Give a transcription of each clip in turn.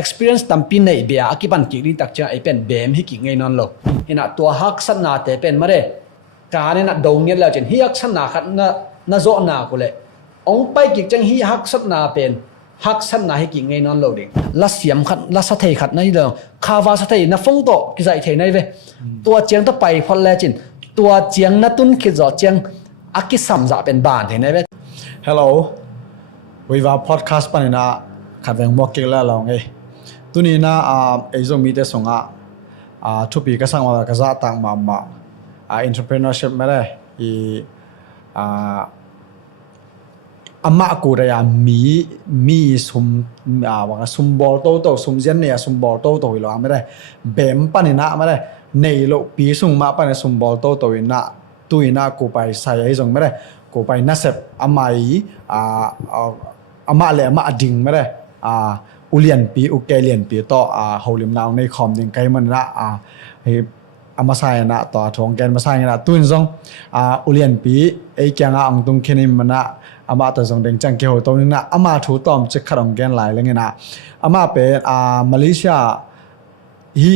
experience ตัมปีในเบียอากิบันกิริตักเจไอเป็นเบมฮิกิไงนอนโลเห็นตัวฮักสันนาเตเป็นมาเร่การเนี่ยนะดงเนี่ยแล้วจนฮิฮักสันนาขัดน่าโจนากูเลยองไปกิจังฮิฮักสันนาเป็นฮักสันนาฮิกิไงนอนโลดิลัสเสียมขัดลัสเทขัดนั่นเรื่องคาวาสเทน่ะฟงโตกิใจเทในเวตัวเจียงต้องไปพอลเลจินตัวเจียงน่ะตุนคิดจ่อเจียงอากิสัมจะเป็นบ้านเทในเว Hello วิวาพอดแคสต์ปานินะขัดแวงมอกเกล่าลองตัวนี้นะไอ้ส่งมีแต่ส่งทุกปีก็สร้างมาก็จะต่างมาentrepreneurship ไม่ได้อามากูเรียมีซุมว่าซุมบอลโตซุมเจนเนี่ยซุมบอลโตอีหรอไม่ได้เบมปานินะไม่ได้ในโลกปีซุมมาปานิซุมบอลโตอีน่ะตุยน่ะกูไปใส่ไอ้ส่งไม่ได้กูไปนัสเซปอามาอามาเลยอามาดิ่งไม่ได้อุเลียนปีอุเกเลียนปีต่อฮอลิมนาวในคอมยังไกลมันละอามาใส่นะต่อทองแกนมาใส่นะตุนซงอุเลียนปีไอ้แกงอังตุงเคนิมมันนะอามาตัวซงเด้งจังเกี่ยวตัวนึงนะอามาถูตอมจะขดองแกนหลายเลยไงนะอามาเป็นมาเลเซียฮี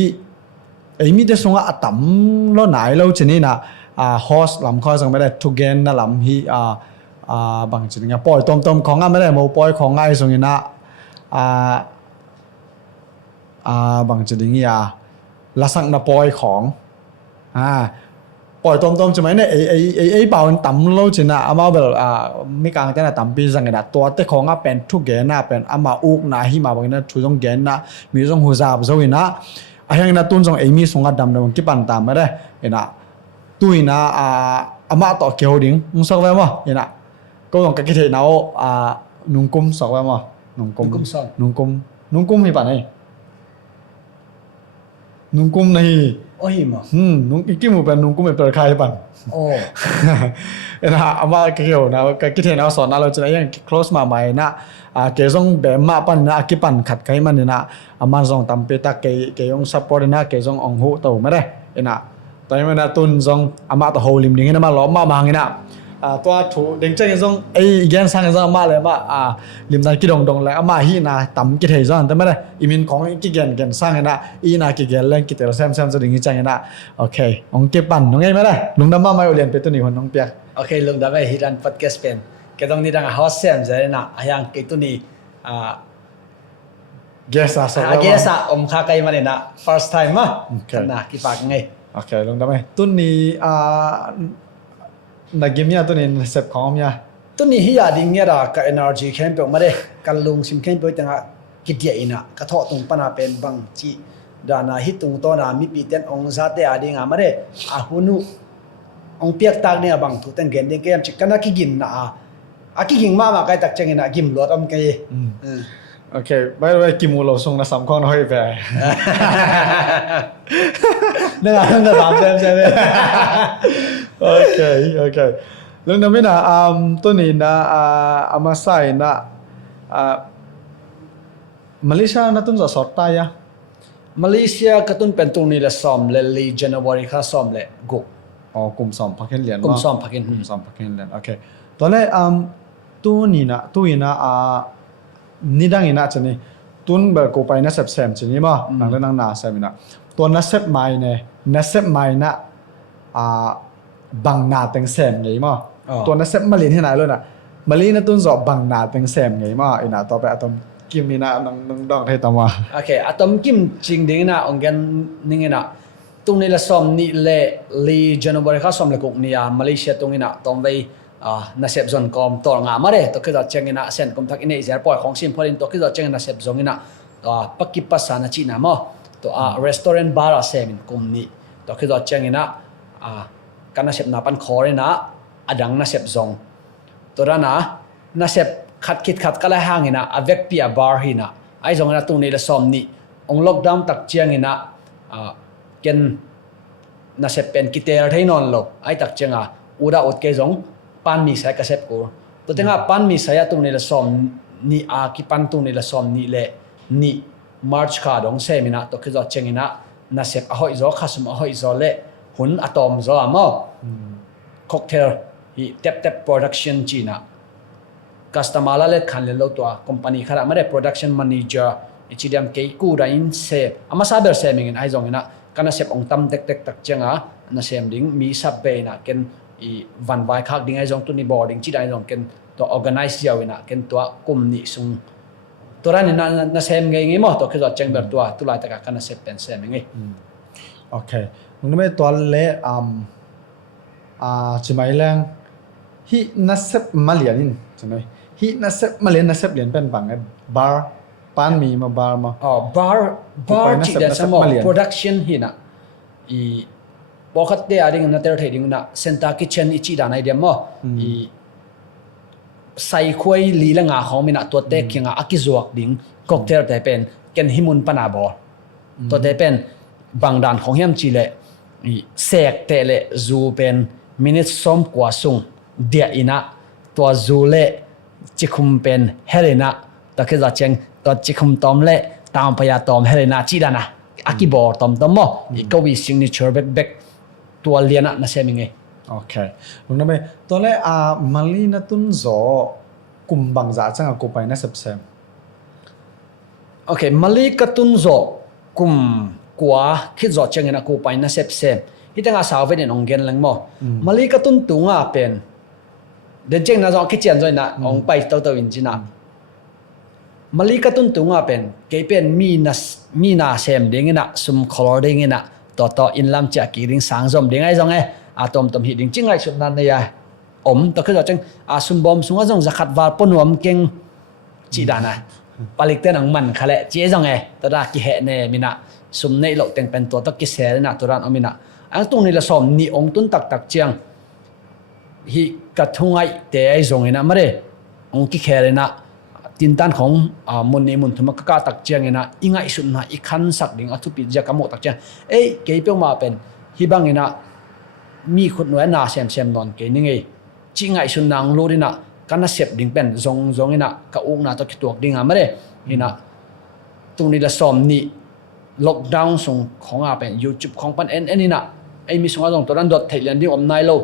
ไอ้มีแต่ซงตั้มแล้วไหนแล้วชนิดนะฮอสลำคอยซงไม่ได้ทุกแกนนะลำฮีบางชนิดปล่อยต้มของไม่ได้มาปล่อยของไอ้ซงนี่นะบางชนิดนี่ละสังนาปอยของปล่อยต้มใช่ไหมเนี่ยไอ้เบาต่ำเราจีน่ะอามาแบบไม่กลางแต่น่ะต่ำปีสังกันนะตัวแต่ของเป็นทุกแกนนะเป็นอามาอุกนะหิมาบางนะทุกแกนนะมีส่งหัวซาบส่งนะอย่างนั้นตุนส่งไอ้มีส่งดำๆกี่ปันตามไม่ได้เห็นนะตุยนะอามาต่อเกี่ยวดิ้งมึงสักไว้มั้ยเห็นนะก็ต้องกับกิจเอานุ่งกุ้มสักไว้มั้ยนุ่งกุ้มให้ปันไอ้นุ่งกุ้มในโอ้ยมั้งนุ่งอีกกี่หมู่เป็นนุ่งกุ้มเป็นตัวใครปันโอ้นะอามาเกี่ยวนะกับกิจเอาสอนนะเราจะได้ยัง close มาใหม่นะเกี่ยวกับแบบมาปันนะกี่ปันขัดใครมันเนี่ยนะอามาส่งตามเปตาเกี่ยวกับ support นะเกี่ยวกับองหูโตไม่ได้นะตอนนี้มันตุนส่งอามาต่อโฮลิมนี่นะมาล้อมมาอย่างนี้นะตัวถูเด้งใจยังส่งไอ้แกนสร้างยังส่งมาเลยว่าลิมนั้นกี่ดงแล้วอามาฮีนะต่ำกี่เท่าส่งแต่ไม่ได้อีมินของกี่แกนสร้างนะอีนะกี่แกนเล่นกี่เท่าแซมจะดึงใจนะโอเคองเก็บปั่นน้องไงไม่ได้ลุงดำมาไม่เรียนเป็นตัวนี้คนน้องเปียกโอเคลุงดำไม่ฮิรันพอดแคสต์เป็นแกต้องนี่ดังฮอสเซมจะได้นะอย่างกี่ตัวนี้เกสอะเกสอะข้าใครมาเนี่ยนะ first time มั้งนะกี่ปากไงโอเคลุงดำไม่ตัวนี้นักเกมเนี่ยตัวนี้เซฟของเนี่ยตัวนี้ฮิยาดิ้งเนี่ยละกับ energy เข้มเปล่ามาเลยกันลุงซิมเข้มเปล่าแต่งกิจอินะกระทบตรงปนาเป็นบางจีดานาฮิตตรงตัวนามีปีเต็นองซาเตอดิ้งมาเลยหุนุองเปียกตากเนี่ยบางทุกแต่งเกมเด็กเกมจิกันนักกินนะกินมาใครตักจังนะกิมหลอดอมกันโอเคไปไปกิมูเราส่งนะสามข้อน้อยไปนั่นแหละนั่นตามเซมใช่ไหมโอเคเรื่องนั้นไม่นะตัวนี้นะอามาใส่นะมาเลเซียนะตุ้นจะสอดตายะมาเลเซียก็ตุ้นเป็นตรงนี้แหละซ้อมเลยลีจันวารีข้าซ้อมเลยกูกลุ่มซ้อมพักเห็นเหรียญกลุ่มซ้อมพักเห็นเหรียญโอเคตอนแรกตัวนี้นะนี่ดังอีน่าจะนี่ตุนแบบกูไปนัสเซปแซมจะนี่มั้งนั่งเล่นนั่งนาแซมนะตัวนัสเซปไม่เนี่ยนัสเซปไม่นะบังนาเต็งแซมไงมั้งตัวนัสเซปมาลีนที่ไหนเลยนะมาลีนตุนสอบบังนาเต็งแซมไงมั้งไอ้น่ะต่อไปอะตอมกิมนี่นะนั่งดองให้ตอมว่าโอเคอะตอมกิมจริงดิ้งนะองกันนี่ไงนะตรงนี้ละซ้อมนี่เละลีจันวารีข้าซ้อมเลยกุกนี่มาเลเซียตรงนี้นะตอมไปnasib zon kom tor nga mare to kido chengina sen kom thak ine zer poi khong sim pholin to kido chengina nasib zongina pakki pasana china mo to restaurant bar asemin kumni to kido chengina kana sep na pan khore na adang nasib zong to rana nasib khat kala hangina avek pia bar hina ai zongina tung nei la somni ong lockdown tak chengina ken nasib pen kiter thainon lo ai tak chenga ura ot ke zong pan mi sai ka sep ko to tenga pan mi saya tung ni la som ni ki pan tung ni la som ni le ni march ka dong semina to khizo chengina na sep a hoi zo khasum a hoi zo le hun atom zo amo cocktail hi tep production china customer la le khan le lo to company khara mare production manager ichidiam ke ku ra in se ama saber se mingin ai zong ina kana sep ong tam tek tek tak chenga na sem ding mi sap be na ken i van vai khak ding ai zong tu ni boarding chi dai zong ken to organize yawina ken to kum ni sung toran na sem ngai ngi mo to ke zo chengber to tu lai ta ka kana sep pen sem ngai okay nung me to le chimai lang hi na sep malianin chimai hi na sep malian na sep lian pen bang bar pan mi ma bar ma bar na chi sep- da na sep samo malian. production hina i bokat te aring na ter thading na senta kitchen ichi da nai dem mo i sai khoi li la nga khomina to te kinga akizuak ding cocktail te pen ken himun pana bo to te pen bangdan khong hiam chi le i sek te le zu pen minute som kwa sung dia ina to zu le chikhum pen helena ta ke za cheng to chikhum tom le tam pa ya tom helena chi dana akibor tom tom mo i ko wi signature back to liana na seminge okay nung me to le mali na tun zo kumbang za chang ko pai na sep sem okay mali katun zo kum kwa khit zo cheng na ko pai na sep sem hitanga sawe den ongen lang mo mali katun tunga pen den cheng na zo kitchen zo na ong pai to in jina mali katun tunga pen ke pen mi na sem ding na sum color ding na to in lam cha ki ring sang zom ding ai zong e atom tom hi ding chingai sum nan ya om to ke zo cheng sum bom sunga zong zakhat war ponuam keng chi dana palik te nang man khale che zong e to da ki he ne mina sum nei lo teng pen to ki se na to ran omina ang tung ni la som ni ong tun tak chiang hi ka thungai te ai zong ina mare ong ki khere na tin tan khong mun ni mun thuma ka tak chiang ina ingai sun na i khan sak ding athu pi ja kamo tak chiang ei ke pe ma pen hi bang ina mi khut no na sem non ke ni ngei chi ngai sun nang lo dina kana sep ding pen zong ina ka ung na to ki tuak ding amare ina tung ni la som ni lockdown sung khong a pen youtube khong pan en ina ai mi sunga jong to ran dot thailand ding om nai lo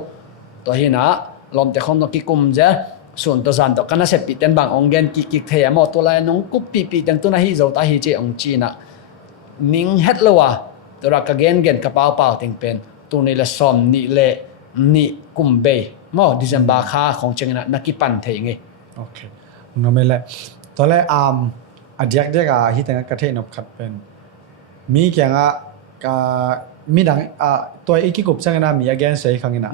to hina lom te khong no ki kum ja sun to zan to kana sep pi ten bang ong gen ki the mo to lai nong kup pi tang to na hi zo ta hi che ong chi na ning het lo wa to ra ka gen ka pau ting pen tu ni la som ni le ni kum be mo december kha khong cheng na nakipan thei nge okay nung me le to le adiak dek hi tang ka the nop khat pen mi kyanga ka mi dang toy iki kup chang na mi again sei khangina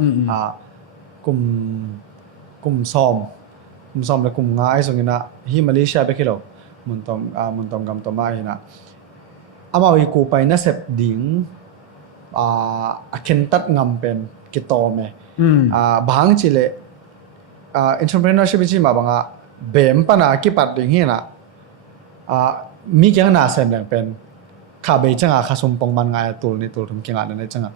kum som le kum nga ai songina hi malaysia be khilo mun tom gam to ma hina ama wi ku pai na sep ding a khen tat ngam pen ki to me bang chile entrepreneurship chi ma banga bem pana ki pat ding hina mi kyang na sem lang pen kha be changa kha sum pong man nga tul ni tul thum kinga na changa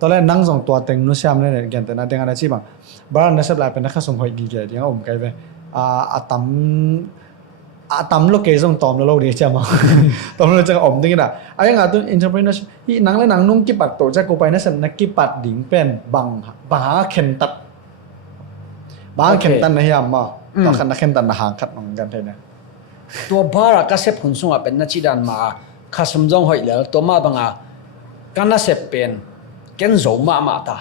to le nang jong to teng nu siam ne gen te na tenga na chi bang bar na sep la pen kha sum hoi gi ge ding om kai ve atam lo ke jong tom lo de chama tom lo changa om ding na ai nga tu entrepreneurship hi nang le nang nung ki pat to cha ko pai na sem na ki pat ding pen bang ba khen tat ba khen tan na hiam ma to khan na khen tan na hang khat nong gan the na ตัวบาร์ก็เซปหุ่นสูงเป็นนักจีดันมาข้าสมจงหอยแล้วตัวมาบังกันน่าเซปเป็นเกนโซมาตา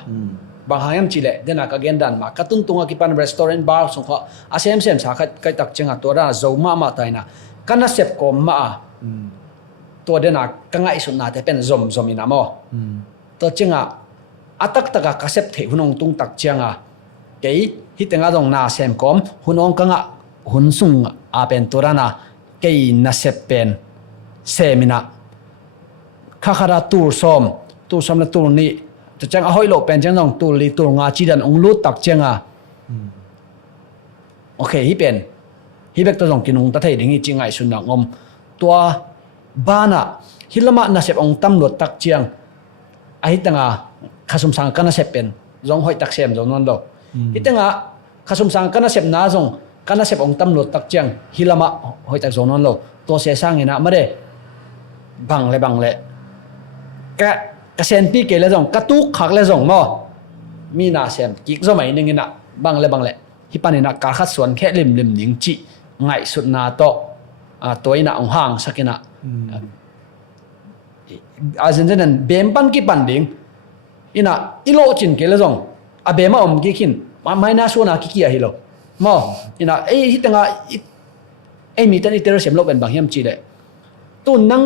บางหางจีเล่เดนักเกนดันมาก็ตุ้งกิปันรีสอร์ทบาร์ส่งเขาอาเซมสาขาใกล้ตักจังตัวนั้นโซมาตายนะกันน่าเซปก็มาตัวเดนักกังไงสุดน่าจะเป็นซอมอินามอตัวจังอัตักก็เซปเทหุ่นองตุ้งตักจังเกี่ยฮิตงาตรงน่าเซมคอมหุ่นองกังหุ่นสูงเป็นตัวนั้นเกี่ยนัสเป็นเซมินะข้าขราตูร์ซอมและตูร์นี้จะจังเอาให้โลเป็นจังต้องตูร์ลีตูร์งาจีดันองลุตักจังโอเคฮิเป็นตัวต้องกินองตัดให้ดิ้งจริงไงสุนัขงมตัวบ้านฮิลมานัสองตำรวจตักจังไอ้ตั้งข้าสมสังกันนัสเป็นจงให้ตักเซมจงนั่นโลฮิตั้งข้าสมสังกันนัสนาจงกันน่าเสพองตำรวจตักเจียงฮิลามะหอยจากโซนนั้นโลตัวเสียสร้างเงินมาเด้บังเลยกะเซนปีเกลเลยจงกระตุกขักเลยจงมั้มีน่าเสพกิกสมัยนึงเงินบังเลยฮิปานินะการขัดสวนแค่ริมหนิงจีไงสุดนาโตตัวอินะองห่างสักกินะ Argentina bem pan ki panding ina ilo chin ke lezong abema ki kin mai na so na ki a hilo mo ina hitanga mi tan iter sem lo ben bang hiam chi le tu nang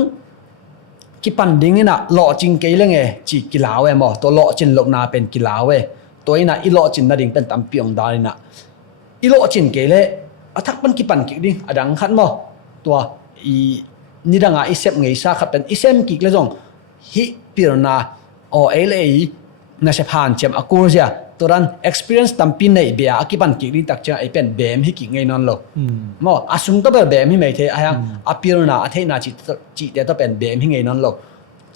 ki panding ina lo chin ke le nge chi kilawe mo to lo chin lok na pen kilawe to ina ilo chin na ding pen tam piong da ina ilo chin ke le athak pan ki pan ki ding adang khat mo to ni danga isep ngei sa khat pen isem ki le jong hi pirna o la na se phan chem akur sia turan experience tampi nei bia akipan ki ri tak cha ai pen bem hi ki ngei non lo mo asum to bem hi mei the ayang apirna athe na chi te to pen bem hi ngei non lo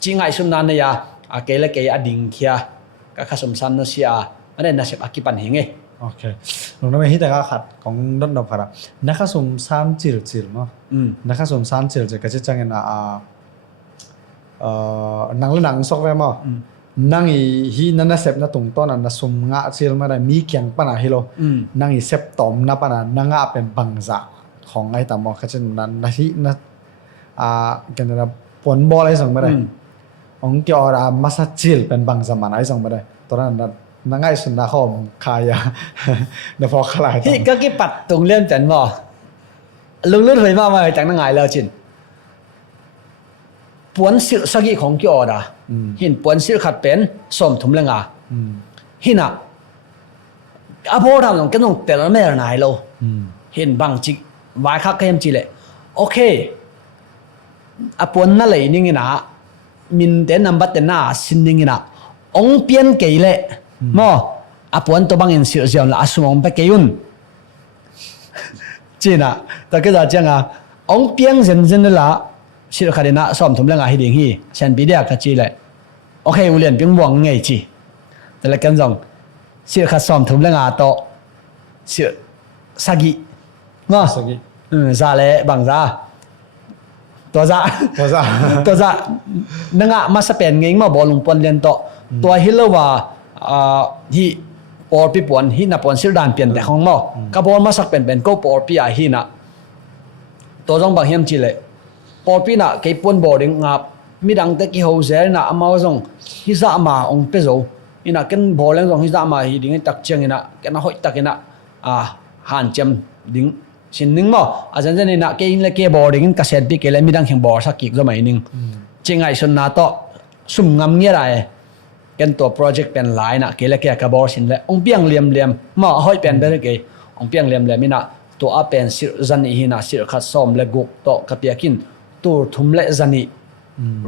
chi ngai sum nan ya akele ke ading khia ka khasum san no sia ane na se akipan hi nge โอเคลงน้ำมันที่แต่ก็ขัดของรถนพระนักสมสารจิลมั้งนักสมสารจิลจะก็จะจังเงินหนังหรือหนังซอกแวร์มั้งนั่งอีฮีนั่นน่ะเซฟน่ะตรงต้นน่ะสมงะจิลมาได้มีเกียงปนะฮิโลนั่งอีเซฟตอมน่ะปนะนั่งอ่ะเป็นบังซะของไอ้ตามอก็จะนั่นนะที่น่ะกันนะปนบอลอะไรส่งมาได้องเกี่ยวกับมาซาจิลเป็นบังซะมันไอ้ส่งมาได้ตอนนั้นนั่งไอ้สุนนะเขาขายาเดี๋ยวพอขลาย ที่ก็กี่ปัดตรงเล่มจันบ่ลุงรุ่นเฮ้ยมาจากนั่งไงแล้วจินปวนสิสักของกี่อดาหินปวนสิขัดเป็นสมทุมเลงอ่ะหินอ่ะอาโพทำตรงกันตรงแต่ละไม่ไหนเราหินบางจิวายคักเข้มจิเลยโอเคอาปวนนั่นเลยนี่ไงนะมินเตนัมบัตเตน่าสินนี่ไงนะองเปียนเกยเลยmo apuan to bangin sir jiao la asumong pa kayun china ta ke da changa ong piang zen la sir khadina som thum lenga hi ding hi chan bi dia ka chi le okay ulian piang wang ngei chi ta la kan jong sir kha som thum lenga to sir sagi mo sagi za le bang za to za nanga ma sa pen ngeng ma bolung pon len to to hilowa hi por pi pon hi na pon sir dan pian te khong mo ka bol ma sak pen ben ko por pi a hi na to jong bang hiam chi le por pi na ke pon boarding nga mi dang te ki ho zer na ama jong hi za ma ong pe zo ina ken boleng jong hi za ma hi ding tak cheng ina ken hoi tak ina han chem ding sin ning mo a jan jan ina ke in le ke boarding ka set bi ke le mi dang heng bor sak ki zo mai ning chengai sun na to sum ngam nge raกันตัวโปรเจกต์เป็นหลายนะเกล้แก่กระบอกสินเลยองเปียงเลียมมาห้อยเป็นไปเลยองเปียงเลียมมินะตัวอาเป็นสิจันนี่หินะสิขัดซ้อมและกุกตัวกระเปียกินตัวทุ่มเละจันนี่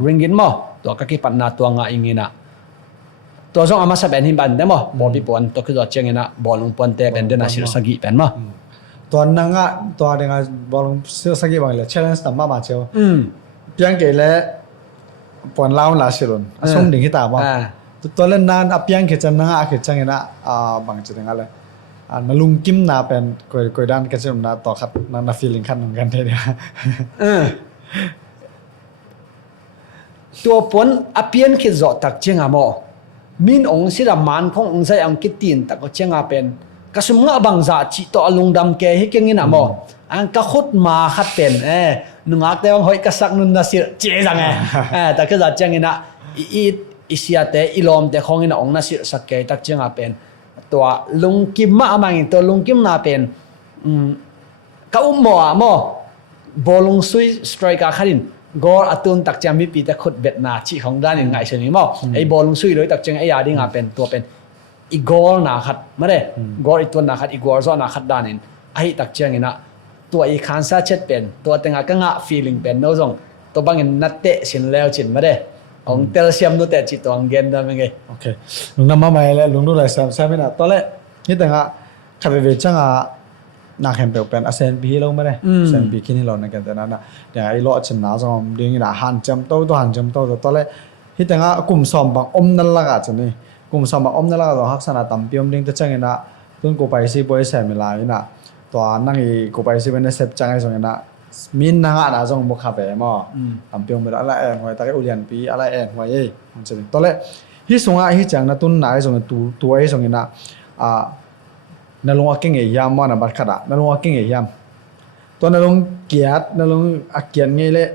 ริงกินมาตัวกะกิปันนาตัวงาอิงนะตัวจงอามาสเป็นหินบันได้มาบอลปีปอนตัวคือตัวเจงนะบอลลงปอนเตเป็นเดนสิสกิเป็นมาตัวนั่งอ่ะตัวเด็กบอลสิสกิบางเลยเชลเลนส์ตั้มมาเชียวเพียงเกล้ปอนเล่าหลายสิลุนส่งดิ่งที่ตาว่าตัวเล่นนานอับยังเขจันนะเขจังเงินะบางจุดอย่างไรนลุงกิมนาเป็นกวยด้านกันใช่ไหมนะต่อขัดนาฟีลิ่งขั้นเหมือนกันทีเดียวตัวปนอับยังเขจอดตักเชียงอ่ะโมมินองศิลามันขององใส่องกิตีนตักก็เชียงอ่ะเป็นกระสุนงะบางจ่าจิตอลุงดำแกให้เก่งนี่นะโมอันก็ขุดมาขัดเป็นนุ่งอักแต่ว่าหอยกระสักนุ่นน่ะสิเจ๊จังแต่ก็จะเชียงนี่นะอิเสียแต่อิลอมแต่ของอินองน่ะสิสักเกตักเชียงอาเป็นตัวลุงกิมมาอามังตัวลุงกิมน่าเป็นก็หมอบอลลุงซุยสไตรกาขัดินกอลอัตุนตักเชียงมีปีแต่ขุดเบ็ดนาชีของด้านยังไงเช่นนี้หมอไอ้บอลลุงซุยเลยตักเชียงไอ้ยาดิ่งอาเป็นตัวเป็นอีกอลนาขัดมาเด้กอลอีตัวนาขัดอีกอลซ้อนนาขัดด้านนี้ไอ้ตักเชียงนี่นะตัวอีคันซาเช็ดเป็นตัวแต่งก็งะฟีลิ่งเป็นโน้ตงตัวบางอย่างนัดเตะสินแล้วจินมาเด้องเตลเซียมนู่นแต่จิตตัวองเกนได้ไหมไงโอเคลุงน้ำมาใหม่แล้วลุงดูอะไรใช่ไหมนะตอนแรกนี่แต่ก็ขับไปเวจังนักแข่งเป็นอาเซนปีเราไม่ได้อาเซนปีกินที่เราในกันแต่นั้นนะอย่างไอ้ล้อชนะจอมเรื่องนี้นะหันจำโต้ตัวหันจำโต้ตัวตอนแรกที่แต่ก็กลุ่มซ้อมบางอมนั่นละกันจะนี่กลุ่มซ้อมบางอมนั่นละกันตัวฮักษณะต่ำเปียมเรื่องแต่จังเงินนะต้นกูไปซีบอยแซมเวลานี่นะตัวนั่งอีกูไปซีเป็นเซฟจังไอ้ส่วนนั้นมินนะนะจงบุกขับไปมั้งทำเปียงไปอะไรหวยตะกี้อุเลียนปีอะไรหวยมันจะตอนแรกที่ส่งที่จังนะต้นไหนส่งตัวไอ้ส่งนะนั่นลงอาเก่งไอ้ยามว่านะบัดขดานั่นลงอาเก่งไอ้ยามตัวนั่นลงเกียรนั่นลงอาเกียรไงเลย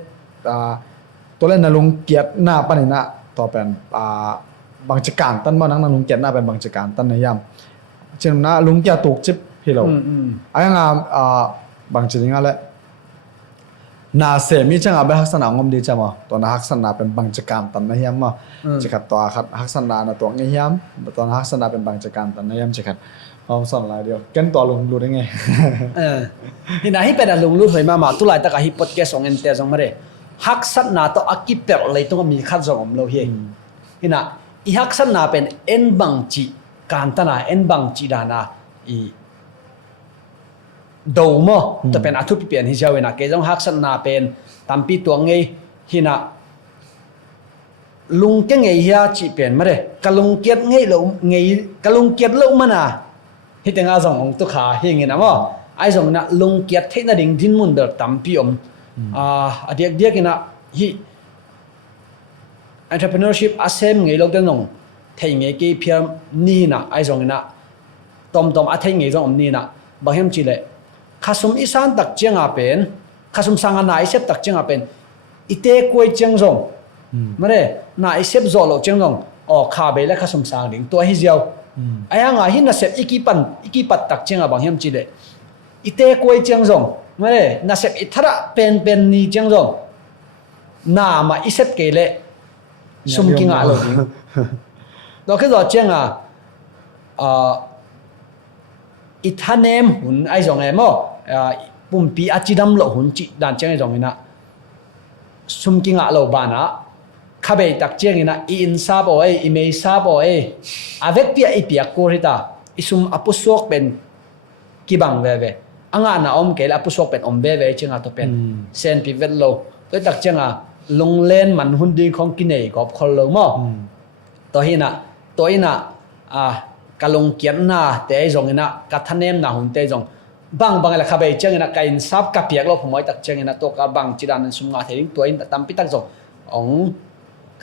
ตัวเล่นนลุงเกียรติหน้าปานนี่นะต่อเป็นบางจัดการตันบ่นังนลุงเกียรติหน้าเป็นบางจัดการตันในยามเช่นนะลุงเกียรติถูกจิบพี่เราไอ้งามบางจริงๆแล้วนาเสมีจังอาเบฮักษณะงมดีจังบ่ตัวนาฮักษณะเป็นบางจัดการตันในยามบ่จะขัดตัวขัดฮักษณะนะตัวในยามตัวฮักษณะเป็นบางจัดการตันในยามจะขัดเอาสอนหลายเดียวเกันตัวลุงรู้ได้ไงนี่นะที่เป็นลุงรู้เหยมาตุลายตะกะฮิปอดแคสต์ของเอ็นเตจงมาเรฮักษณะตัวอักกิเปรเลยต้องมีขั้นสองเราเฮียนี่นะอีฮักษณะเป็นเอ็นบังจีการตนาเอ็นบังจีดานาอีดูมั้งแต่เป็นอัตุปิเปลี่ยนที่เจ้าเวนะเกจงฮักษณะเป็นตามปีตัวไงที่นะลุงเก่งไงเฮียจีเปลี่ยนมาเรกะลุงเกียรไงเราไงกะลุงเกียรเรามันอ่ะที่แต่งอาสองของตุขาเฮียงนะมั้งไอ้สองนะลุงเกียรเทนดิ่งดินมุนเดอร์ตามปีเดียกนะฮี entrepreneurship อาเซมไงเราเดินงเที่ยงไงกี่เพียงนี่นะไอ้สองนะตอมอาเที่ยงไงสองนี่นะบางแห่งจีเลยข้าสมอีสานตักเจียงอาเป็นข้าสมสังหารไอเซฟตักเจียงอาเป็นอีเตกวยเจียงซงมาเลยน่าไอเซฟโซโลเจียงซงข้าเบลและข้าสมสังดิ่งตัวฮิเจียวไอ้ยังหินน่ะเซฟอีกีปัดตักเจียงอาบางแห่งจีเลยอีเตกวยเจียงซงมาเลยน่าเซฟอีทระเป็นนี่เจียงซงน่ามาอีเซฟเกลเลซุ่มกิงอาโลดิ่งเราแค่ตัวเจียงอีท่านเอ็มหุ่นไอ้สองเอ็มปุ่มปีอาจิดัมโลหุ่นจีด่านเจียงไอ้สองนะซุ่มกิงอาโลบานะข้าเบตักเจียงนะอินซาโบอิเมซาโบอาเวกเปียอีเปียโกริตาอิซุมอปุสวกเป็นกิบังเวอ่างน่ะอมเกลอปุสวกเป็นอมเวเจียงอาตัวเป็นเซนพิเวลโลตัวตักเจียงลงเล่นมันหุ่นดีของกินเองกับคนโลมั้งตัวนี้นะกะลงเกียนนะแต่ไอ้จงนะกะทันเนมนะหุ่นเตจงบางอะไรข้าไปเจงนะกะอินซับกะเปียกเราผมไว้ตักเจงนะตัวกะบางจีดันสุงาเทริงตัวอินตั้มปิตักจงอง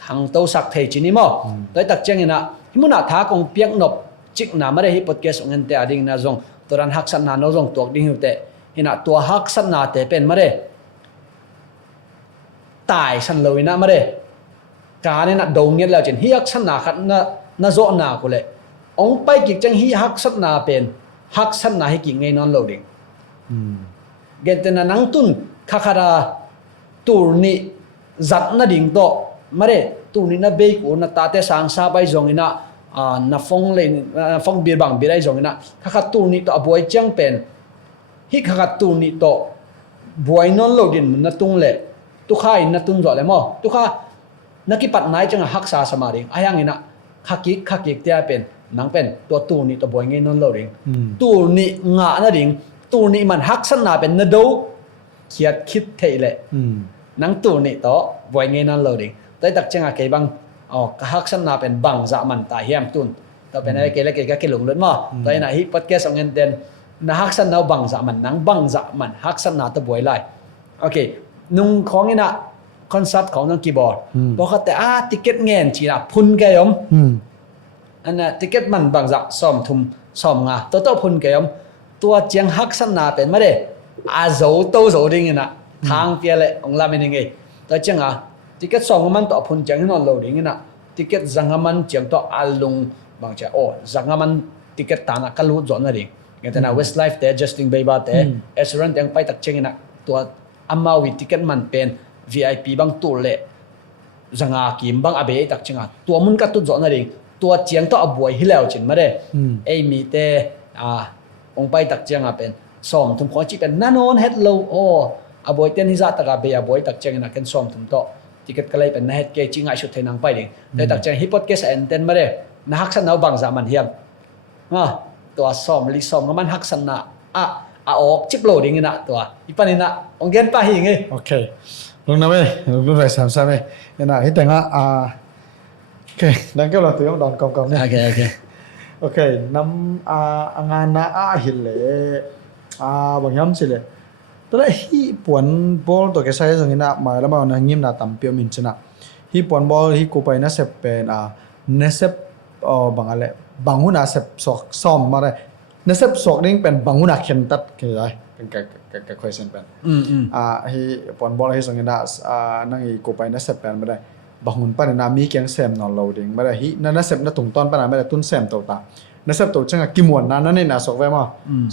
ขังโตสักเทจินี่มั้งตัวตักเจงนะที่มุนาท้ากงเปียกนบจิกนะไม่ได้ฮิปอดแคสต์องเตอดิ่งนะจงตัวรันฮักสันนาโนจงตัวดิ่งอยู่เตหินะตัวฮักสันนาเตเป็นไม่ได้ตายสันเลยนะไม่ได้การนี่นะดงเงี้ยแล้วจนฮิฮักสันนาขัดนะโจนากูเลยองไปกิจจังฮีฮักสัตนาเป็นฮักสัตนาให้กิจไงนอนโหลดิ่งเกณฑ์แต่นังตุนข้าคาราตูนี่จัดน่ะดิ่งโตมาเร่ตูนี่น่ะเบย์กูน่ะตาเตสังซาไปจงอินะน่ะฟงเลยฟงเบียร์บังเบียร์ไอจงอินะข้าคาตูนี่โตบวยจังเป็นฮีข้าคาตูนี่โตบวยนอนโหลดิ่งมันน่ะตุงเลยตุข้าอินน่ะตุงจ่อเลยมั้งตุข้านักกิปัดไหนจังฮักษาสมาดิ่งอายังอินะข้ากิเตียเป็นนังเป็นตัวตูนี่ตัวบอยเงินนนโลดิงตูนี่งานะดิงตูนี่มันฮักษณะเป็นนดูเขียดคิดเทเลยนังตูนี่ตัวบอยเงินนนโลดิงแต่ตักจังอาเกบังฮักษณะเป็นบังจะมันตายเฮียมตุนตัวเป็นอะไรเกลเกก็เกลงเลือดมั้งตัวนี้นะฮิปอดแคสต์ของเงินเด่นนะฮักษณะบังจะมันนังบังจะมันฮักษณะตัวบอยไล่โอเคนุ่งของนี่นะคอนเซ็ปต์ของนังกีบอร์ดบอกว่าแต่ติเก็ตเงินจีน่ะพุ่นแกยมอันนั้นติเก็ตมันบางจากซ้อมทุ่มซ้อมงาตัวพุ่นแกยมตัวเจียงฮักสันนาเป็นไม่ได้อาโจโตโจดิ่งนะทางเปียเลยองลามินยังไงตัวเจียงติเก็ตซ้อมมันตัวพุ่นเจียงนอนโลดิ่งนะติเก็ตจังมันเจียงตัวอาลุงบางจากจังมันติเก็ตตานักลูกจอนนั่นเองอย่างนั้น Westlife แต่ Justin Bieber แต่ Aaron ยังไปตักเจียงนะตัวอามาวิติเก็ตมันเป็น VIP บางตัวเละจังกิมบางอาเบยตักเจียงตัวมันก็ตุดจอนนั่นเองตัวเจียงตัวอบวยฮิเลวจินมาได้ไอ้มีแต่องไปตักเจียงเป็นซ้อมทุ่มขอจีเป็นนั่นนเฮ็ดโลอบวยเต้นฮิซาตะกาเบียอบวยตักเจียงนะกันซ้อมทุ่มโตที่ก็เลยเป็นเฮ็ดเกจิงไอชุดไทยนางไปดิแต่ตักเจียงฮิปอดเกสเอ็นเต้นมาได้นักฮักษณะบางสามันเฮียมตัวซ้อมลิซ้อมมันฮักษณะออกจิบโลดิ่งนะตัวอีปันนี่นะองเกนป้าหิงโอเคลงนะเว้ยลงไปสามเว้ยนะที่แต่งโอเคดังก็เราตัวยังดอนกองเนี่ยโอเคน้ำงานนะหินเลยบางย้ำสิเลยตอนแรกฮีปวนบอลตัวแกใช้สังเกตนะมาแล้วมาเนี่ยยิ้มหน้าต่ำเปียวมินชนะฮีปวนบอลฮีกูไปน่าเสพเป็นน่าเสพบางอะไรบางหุ่นน่าเสพสอกซ้อมมาได้น่าเสพสอกนี่เป็นบางหุ่นน่าเข็นตัดกันเลย ka question pen อืม hi pon bol hi songina nang i ko pai na sep pen ba bahun pa na mi kyang sem non loading ba hi na sep na tung ton pa na ba tun sem to ta na sep to changa kimon na ne na sok ve ma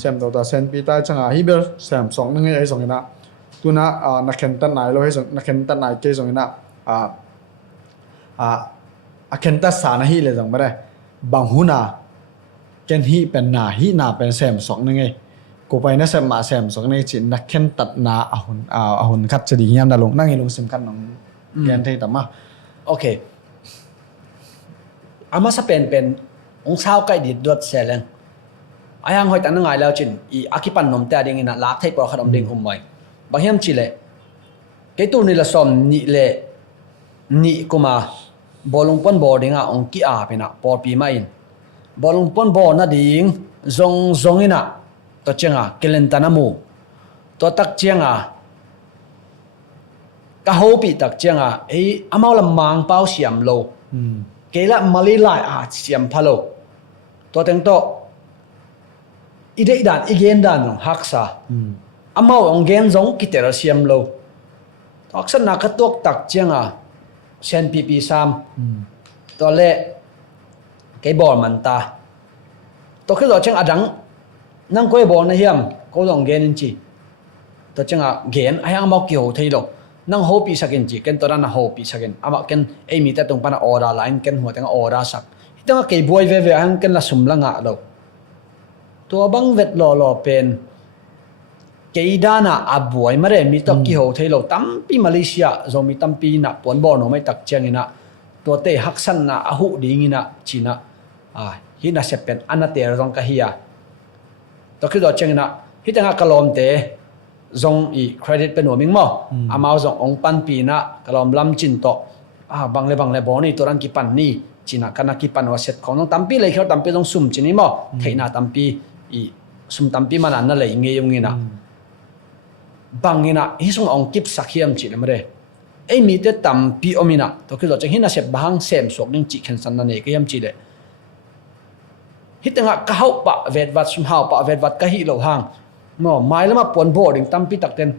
sem to ta sen pi ta changa hi ber sem song nang ai songina tuna na khen tan nai lo hi song na khen tan nai ke songina a khen ta sa na hi le jong ba bang huna ken hi pen na hi na pen sem song nang ai ko pai na sem ma sem song nei chin na khen tat na a hun khat chadi hiam da long nang i long sim khat nong ken thei ta ma โอเคอามาสเป็นองศาใกล้ดิดดวดเสลงอายังหอยตันงไงแล้วจินอีอากิปันนมแต่ดิ่งนะลากไทยปอขนมดิ่งหุ่มไว้บางเฮียมจิเลเกตูนี่ละสอมนี่เลนี่กูมาบอลงปนบอดิ่งอ่ะองกี้อาเป็นอ่ะปอปีมาอินบอลงปนบอน่ะดิ่งซงอินอ่ะตัวเจียงอ่ะเกลันตันามูตัวตักเจียงอ่ะก็โฮปีตักเจียงอ่ะไอ้อามาละมังเป้าเสียมโลเกละมาลีไลเสียมพะโลตัวเต็งโตอีเดดานอีเกนดานฮักษาอามาองเกนซงกิเตระเสียมโลอักษรนักตกตักเจียงอ่ะเซนปีปีสามตัวเล่เกบอลมันตาตัวคือตัวเจียงอดังนั่งก้อยบอลนะเฮียมก็ลองเกนจีตัวเจียงอ่ะเกนไอ้อามาเกี่ยวไทยโลนั่งโฮปีสักินจีเกันตัวนั้นโฮปีสักินอามาเกันไอมีแต่ตรงปานออราไลน์เกันหัวแต่งออราสักที่ตั้งเก็บบวยเว่ๆอันเกันละสมละงะเราตัวบังเวทหล่อเป็นเกยดานะอับบวยมาเรมีตอกกี่โฮไทยเราตั้มปีมาเลเซียจงมีตั้มปีน่ะปวนบอลโนไม่ตักเจียงน่ะตัวเตะฮักซันน่ะอาหุดีงี้น่ะจีน่ะฮิน่ะเสเป็นอันน่ะเตะรองกะเฮียตัวคือตัวเจียงน่ะฮิตั้งกะลอมเตะzong i credit pe no ming mo amao zong ong pan pi na kalom lam chin to bang le boni toran ki pan ni china kana ki pan wa set khong nong tampi le khor tampi zong sum chini mo theina tampi i sum tampi man na le nge yong ina bangina hi sung ong kip sakhiam chi lemre ei mi te tampi omina to ki zo chang hina sep bang sem sok ning chi khen san na ne ke yam chi le hitanga ka hau pa vet wat sum hau pa vet wat ka hi lo hang mo mai lama pon boarding tampi takten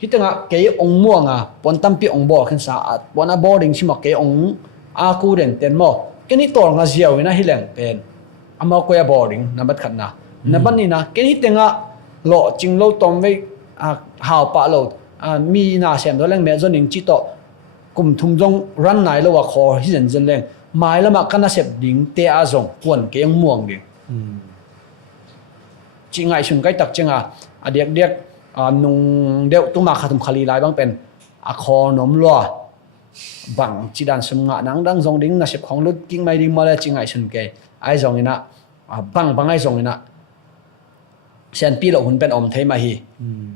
hitanga ke ong muanga pon tampi ong bo khan sa at pon a boarding sima ke ong a ku den ten mo keni tor nga ziaw ina hileng pen ama ko ya boarding nabat khatna naban ni na keni tenga lo chinglo tom ve haw pa lo mi na sem do leng me zoning chi to kum thum jong ran nai lo wa kho hi zen zen leng mai lama kana sep ding te a zong pon ke ong muang dingจีไงชุนใกล้ตักเจงเด็กนุ่งเดวตุ้มาขาตุมขลีลายบางเป็นคอนมลัวบังจีดันสมงะนังดังซงดิ้งนะเสพของลุดกิ้งไม่ดิ้งมาเลยจีไงชุนเกยไอ้ซงนี่นะบังไอ้ซงนี่นะเส้นปีเราหุ่นเป็นอมเทมาฮี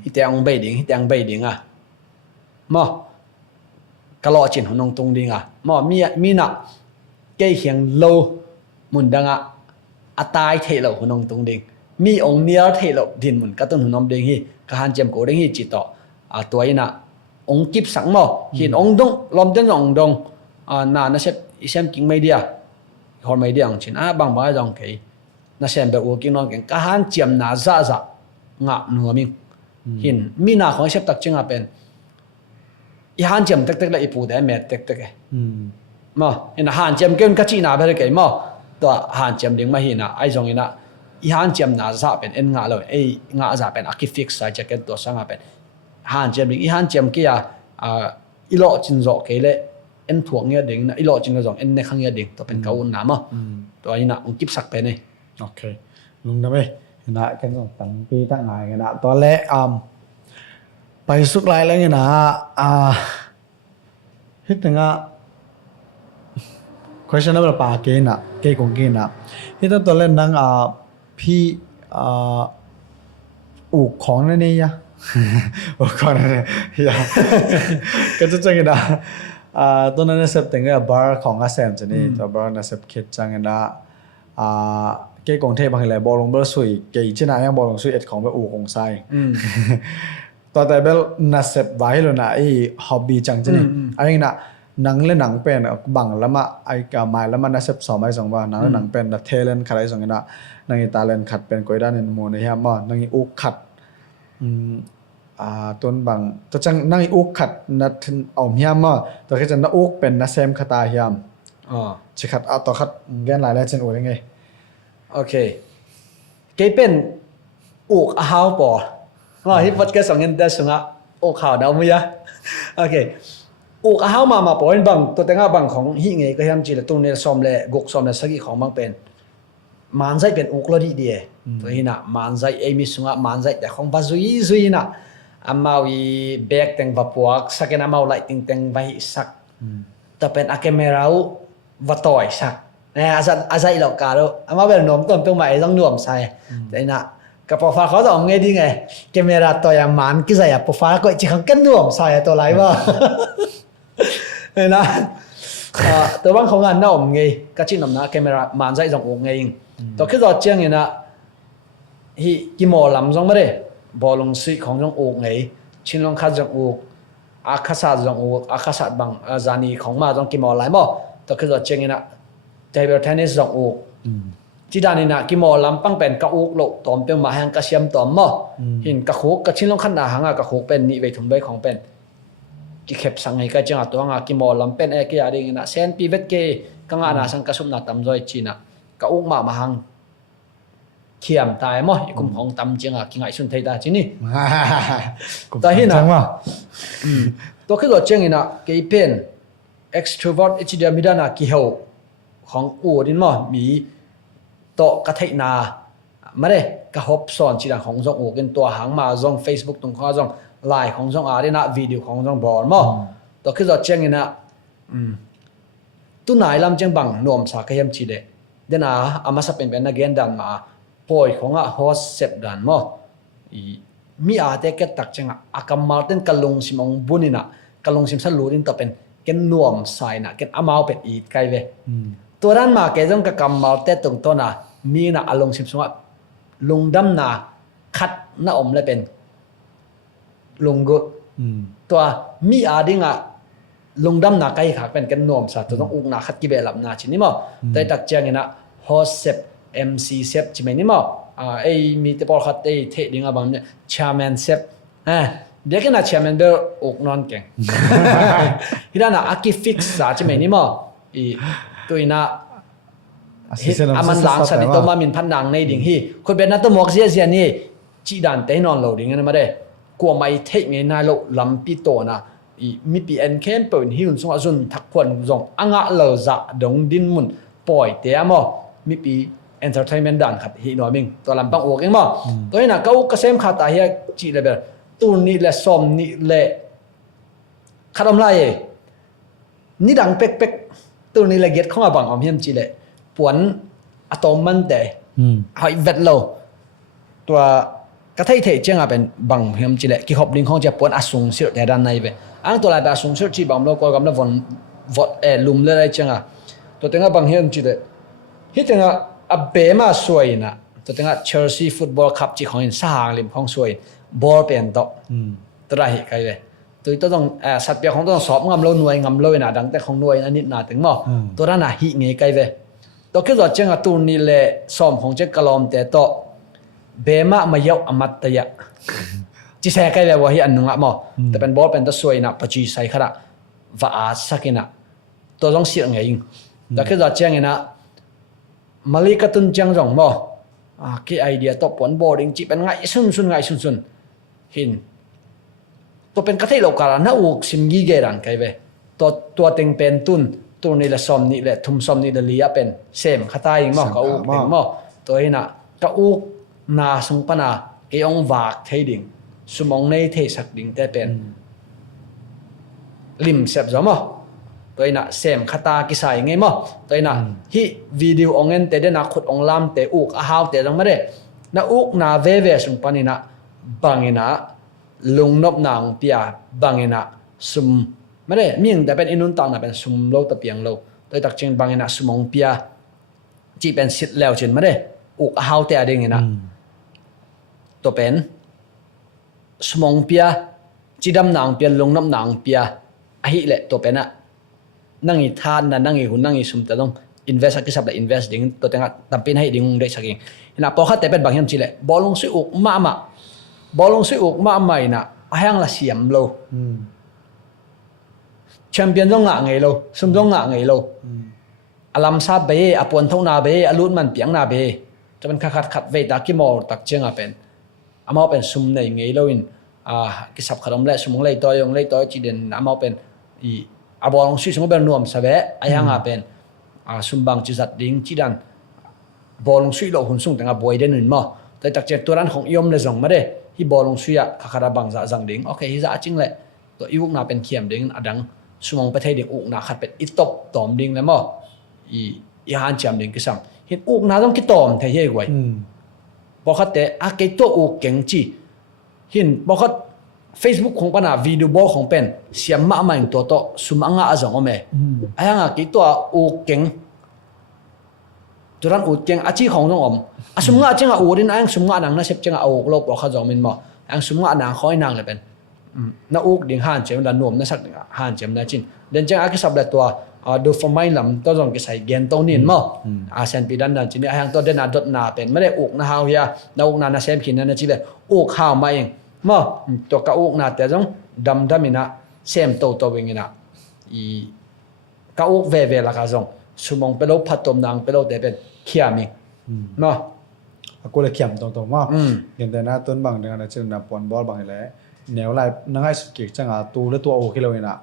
ฮิตยังใบดิ้งฮิตยังใบดิ้งมอกะลอจินหุ่นงตุงดิ้งมอมีนะเกยเขียงโลมุนดังตายเทเราหุ่นงตุงดิ้งมีองเนียเทลดินมันก็ต้องน้อมเด้งฮีกหันเจมโกเด้งฮีจิตต่อตัวนี้นะองกิบสังมอหินองดงลมเดินองดงน่านะเซ็ตอีเซมกิงไม่เดียฮอร์ไม่เดียงชินบางจองเกยนะเซมแบบวัวกินนอนกันกหันเจมนาซะงะนัวมิงหินมีนาของเซปตักจิงเป็นอีหันเจมเต็กๆละอีปูแต่เม็ดเต็กๆมอหินหันเจมเกินกัจจีนาไปเลยเกยมอตัวหันเจมดิ้งมาหินไอจงนี่นะอีฮันเจียมนาซาเป็นเอ็นงาเลยไองาซาเป็นอากิฟิกซ์ใส่แจ็คเก็ตตัวสังเป็นฮันเจียมดิอีฮันเจียมกี้อีโลจินโซเกเลเอ็นถ่วงเงี้ยดิ่งนะอีโลจินก็ส่งเอ็นในข้างเงี้ยดิ่งตัวเป็นเกาอุนน้ำตัวนี้นะองกิบสักเป็นนี่โอเคลุงนะเว้ยนะกันส่งตั้งปีตั้งไงกันนะตอนแรกไปสุดไลน์แล้วเนี่ยนะฮิตถึงquestionable ปาเกน่ะเกคงเกน่ะฮิตตอนแรกนั่งพี่อู่ของนั่นนี่ยะอู่ของนั่นนี่ยะก็จะจังกันนะตอนนั้นเซปถึงกับบาร์ของอาเซมจะนี่ตัวบาร์น่ะเซปคิดจังกันนะเกกงเทพบางแหล่บอลลงเบอร์สุยเกยชนะยังบอลลงสุยเอ็ดของไปอู่ของไซตอนแต่เบลน่ะเซปไว้แล้วนะไอ้ฮอบบี้จังจะนี่ไอ้น่ะหนังและหนังเป็นบังแล้วมาไอ้กาไม้แล้วมันน่ะเซปสองไม้สองว่าหนังและหนังเป็นแต่เทเลนขัดไอ้สองกันนะนางตาเลนขัดเป็นกอยด้านในโมในเฮียมอนางอุกขัด ต้นบางตัวจังนั่งอุกขัดนัดเอาเฮียมมาตัวแค่จังนักอุกเป็นนักเซมคาตาเฮียมชิขัดเอาตัวขัดแกนหลายแล้วจังโอ้ยังไงโอเคเกเป็นอุกหาวปอว่าที่พัดแกสองเงินได้สงะอุกหาวดาวมั้ยะโอเคอุกหาวมาปอยบังตัวแต่งบังของฮิเงก็เฮียมจีละตัวเนี่ยซอมเลกกซอมเลสกิของบังเป็นมันใจเป็นอุกลอดีเดียตัวนี้นะมันใจเอมิสงะมันใจแต่ของบาซุยนะอามาวีแบกแต่งวับวกสักนามาไลติงแต่งไว้สักแต่เป็นอาเกเมราวัต่อยสักอาศัยหลอกการแล้วอามาเป็นนมต้นเป็นใหม่ต้องนวมใส่แต่นะกับโปรไฟล์เขาต้องไงดีไงเกเมราตัวอย่างมันก็ใส่โปรไฟล์ก็จะขังกันนวมใส่ตัวไรวะนะตัวบางของงานน่าอมไงก็ชินนำนะเกเมรามันใจต้ององไงตัวคือตัวเจียงเนี่ยนะฮีกิโมลำจงไม่ได้บอลงสีของจงอกไงชินลงคัดจงอกอาคาศาจงอกอาคาศาบางจานีของมาจงกิโมหลายบ่ตัวคือตัวเจียงเนี่ยนะเทเบิลเทนนิสจงอกที่ด้านนี้นะกิโมลำปังเป็นกะอกโลตอมเป็นมาแห่งกระเชียมตอมบ่หินกะโขกกะชินลงคัดหนาหางกะโขกเป็นนิเวถุมใบของเป็นกิเข็บสังให้ก็จังตัวงากิโมลำเป็นเอกยาดิ่งนะเซนปีเวตเกกังอานาสังกะสุมนาตำจอยจีนะกะอกมาหังเขียมตายมั้ยกุมของตำจังกิงไอสุนไทยตาจีนี่แต่ที่นะตัวคือตัวเจงนะเกยเป็น extrovert อิจเดียมิดานะกิเฮาของอูดินมั้ยมีโตกะไทนามาเด้กะฮบสอนจีดังของจงอูกันตัวหางมาจง Facebook ตรงข้อจงไลน์ของจงอารีนะวิดีโอของจงบอลมั้ยตัวคือตัวเจงนะตุนายลำจังบังนวมสากยมจีเดเดน่าอามาสเป็นเป็นนักเรียนดันมาปอยของโฮสเซปดันมั้ยมีอาเตเกตักจังอากามาเต้นกะลงสิมองบุนินะกะลงสิมสัลลูดินต่อเป็นเกนนวมไซนะเกนอามาวเป็ดอีดไกเวตัวนั้นมาเกจงกะกำมาเตตรงต้นนะมีนะอลงสิมสงะลงดำนาคัดนะอมเลยเป็นลงกุตัวมีอาดิงะลงดำนาไกขาเป็นเกนนวมซะตัวต้องอุกนาคัดกิเบลับนาชินี่มั้ยแต่ตักเจียงนี่นะโฮสเซปMC Sep จิเมนี่มั้ยไอ้มีแต่พอคัดไอ้เทดิงอ่ะบางเนี่ย Chairman Sep เดี๋ยวกันนะ Chairman เบลอกนอนเก่งที่นั่นน่ะ Aki Fix ซะจิเมนี่มั้ยอีตัวน่ะอามันหลังสันติโตมามินพันดังในดิ่งฮีคนเป็นนักตมอกเสียนี่จีดันเตนอนโลดิ่งนั่นมาได้กลัวไม่เทไงนายโลลำปีโตนะอีมีปีเอ็นเข้มเปิดหิวส่งอจุนทักควนส่งอ่างเลอจะดงดินมุนปล่อยเตะมั้ยมีปีentertainment ดันครับฮีหน่อยมิงตัวลำปังโอเองมั้งตัวนี้นะเขาเกษมขาตาเฮียจีเลยแบบตัวนี้แหละซอมนี่แหละขนมลายนี่ดังเป๊กๆตัวนี้แหละเก็ตของบังอมเฮียมจีเลยปวนอะตอมมันแต่หอยเวทโลตัวกระไทยเทจังเป็นบังเฮียมจีเลยกี่ขอบลิงของจะปวนอสุงเสียแต่ด้านในไปอันตัวลายแบบอสุงเสียจีบังเราก็กำลังวนลุมเลยจังตัวเต็งบังเฮียมจีเลยที่เต็งอับเบมาสวยนะตัวเต็งเชลซีฟุตบอลคัพจีของอินสหางลิมของสวยบอลเป็นต่อตัวไรเหตุใครเลยตัวต้องสัตว์เปียของต้องสอบงำโลหน่วยงำโลนะดังแต่ของหน่วยอันนี้น่าถึงมั้งตัวนั้นน่ะหิเงยใครเลยตัวคือตัวเจ้าตัวนี้แหละซ้อมของเจ้ากลอมแต่ต่อเบมาไม่ยาวอมตะยะจีแสใครเลยว่าฮีอันนึงอ่ะมั้งแต่เป็นบอลเป็นตัวสวยนะปัจจุบันใส่ขนาดว่าอาสักนะตัวต้องเสียงไงยิงตัวคือตัวเจ้าเนี่ยนะมาลีกตุนจังจงบ่กี่ไอเดียตบปนบอลดิงจีเป็นไงสุนหินตัวเป็นกระเทยโลกาลนะอุกซิมกีเกรันไกเวตัวเต็งเป็นตุนตัวนี้ละซอมนี่แหละทุ่มซอมนี่ละเลียเป็นเซมขตายมั้งก็อุกเป็นมั้งตัวนี้นะก็อุกนาสงปนาเกี่ยงวากเทดิ่งสมองในเทสักดิ่งแต่เป็นลิมเสพจ้ะมั้งตัวนี้นะเซมขตากิสายไงมั้งตัวนี้นะฮีวิดีโอเงินแต่เดนักขุดองลำแต่อุกอาหาวแต่จังไม่ได้นะอุกนาเวสงปนินะบางนะลุงนบนางเปียบางนะซุมไม่ได้มีแต่เป็นอินุนตังนะเป็นซุมโลตะเปียงโลตัวตักเชงบางนะซุมองเปียจีเป็นสิทธิ์แล้วเช่นไม่ได้อุกอาหาวแต่เด้งนะตัวเป็นซุมองเปียจีดำนางเปียลุงนบนางเปียอหิเละตัวเป็นนะนั่งอีทานนะนั่งอีหุ่นนั่งอีซุมแต่ต้อง invest สักสับเลย invest ดิ่งตัวแต่งตั้งเป็นให้ดิ่งได้สักอย่างนะพอเขาแต่เป็นบางอย่างจีเลยบอลลงซื้ออุกมา บอลลงสุยอุกมาใหม่น่ะอายังละเสียมโลแชมเปี้ยนต้องงะไงโลซุมต้องงะไงโลอลัมซาเบอปวนเท่านาเบอลุนมันเปียงนาเบจะเป็นขัดเวตากิมอลตักเจงอ่ะเป็นอามาเป็นซุมในไงโลอินกิสับขนมเละสมองเลยตัวยงเลยตัวจีเดนอามาเป็นบอลลงสุยสมมติเป็นนวมซาเบอายังอ่ะเป็นซุมบังจิจัดดิ้งจีดันบอลลงสุยโลหุ่นสุ่งแต่งบวยเดนินมาแต่ตักเจตัวนั้นของยมเลยส่งมาเด้ที่บอลลงสุยขัดบังจะจังดิ้งโอเคฮิจะจริงเลยตัวอีวุกนาเป็นเขียมดิ้งอดังสมองประเทศเด็กอุกนาขัดเป็นอิตบตอมดิ้งเลยมั้งอีฮันจำดิ้งก็สั่งเห็นอุกนาต้องคิดตอมเทเย่กว่าบอกเขาแต่เกตัวอุกเก่งจีเห็นบอกเขา Facebook ของปนาวิดีโอของเป็นเสียมมาใหม่ตัวโตสุมังอาจังอเมไอ้ยังเกตัวอุกเก่งจุดนั้นอุกเก่งอาชีของน้องอมสุมงาจังอุดินไอ้สุมงาหนังน่าเสพจังอุกลบบอกเขาจองมินมาไอ้สุมงาหนังคอยนางเลยเป็นน่าอุกดิ่งหันเจมดันนวมน่าสักหันเจมน่าจินเดินจังอากิสับเลยตัวดูฟอร์มลำตัวจงกิใส่เกนตัวนี้มั้งเซนปีดันนั่นจีนี่ไอ้ยังตัวเดินนาดนาเป็นไม่ได้อุกนะฮาวเฮียน่าอุกนาเซมขินนั่นจีเลยอุกข้าวมาเองมั้งตัวกะอุกนาแต่จงดำมินะเซมโตเองนะกะอุกเวละกะจงสมองเป็นโรคพัดตมนางเป็นโรคแต่เป็นเขียมิมั้งกูเลยเขียมตรงๆว่าเห็นแต่หน้าต้นบางเดือนนะจึงนับปอนบอลบางแหละแนวลายนั่งให้สกิกจังตัวหรือตัวโอเคเลยนะ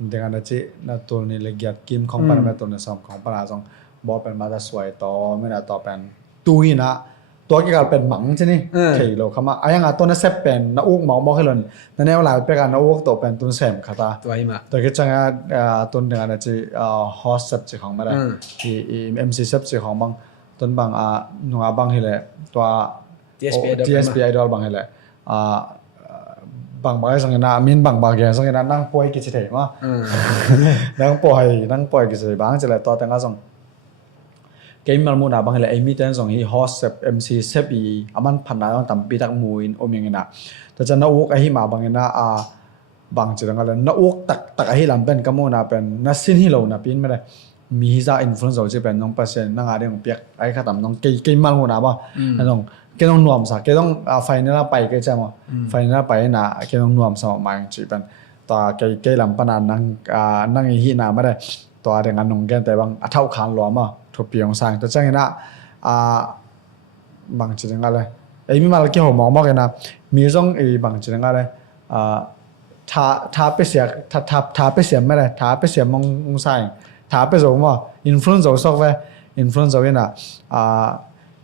dengan ada cik na tu ni lagi game ของปานมาตัวนี่ซ้อมของปานจงบ่เป็นมาจะสวยต่อไม่น่าต่อเป็นตุยนะตัวกี่ก็เป็นหมังใช่นี่เทโลเข้ามาอายังตัวนั้นเซปเป็นนะอุกหมอบ่ให้ลนนั่นแนวหลายเป็นการนะอุกตัวเป็นตุนแซมคาตาตัวอีมาตัวก็จังตัวdengan ada cik host เซปจิของมาได้ที่ MC เซปจิของบางต้นบางหนูบางให้แหละตัว TSP Idol บางให้แหละบางสังเกตนะมินบางอย่างสังเกตนะนั่งป่วยกิจเถอะมั้งนั่งป่วยกิจเถอะบางจะเลยต่อแต่งก็ส่งเกมมันมูน่ะบางเลยไอ้มีแต่ส่งที่ฮอสเซป MC เซปอีมันพันนาต้องทำปีตักมูอินอมยังไงนะแต่จะน่าอุกไอ้ที่มาบางนะบางจะต้องอะไรน่าอุกตักไอ้ที่ลำเป็นก็มูน่ะเป็นนักสินที่เราน่ะปีนไม่ได้มีฮิซาอินฟลูเอนเซอร์จะเป็นน้องเปอร์เซ็นต์นั่งอะไรของเปียกไอ้ข้าทำน้องเกมมันมูน่ะป่ะน้องแกต้องนวมสักแกต้องไฟนี่ละไปแกจะมาไฟนี่ละไปนะแกต้องนวมสมมาจีเป็นตัวแกลำปนานนั่งอีหีนาไม่ได้ตัวเรื่องนงแกแต่บางเท่าขานหลวมอ่ะทุบเปียงสร้างตัวเจ้าเห็นนะบางจีนอะไรไอ้มีมาแล้วแกหัวมองมากเลยนะมีต้องไอ้บางจีนอะไรท้าไปเสียท้าไปเสียไม่ได้ท้าไปเสียมองสร้างท้าไปส่งว่าอินฟลูเอนเซอร์ซอกเวอินฟลูเอนเซอร์เนี่ย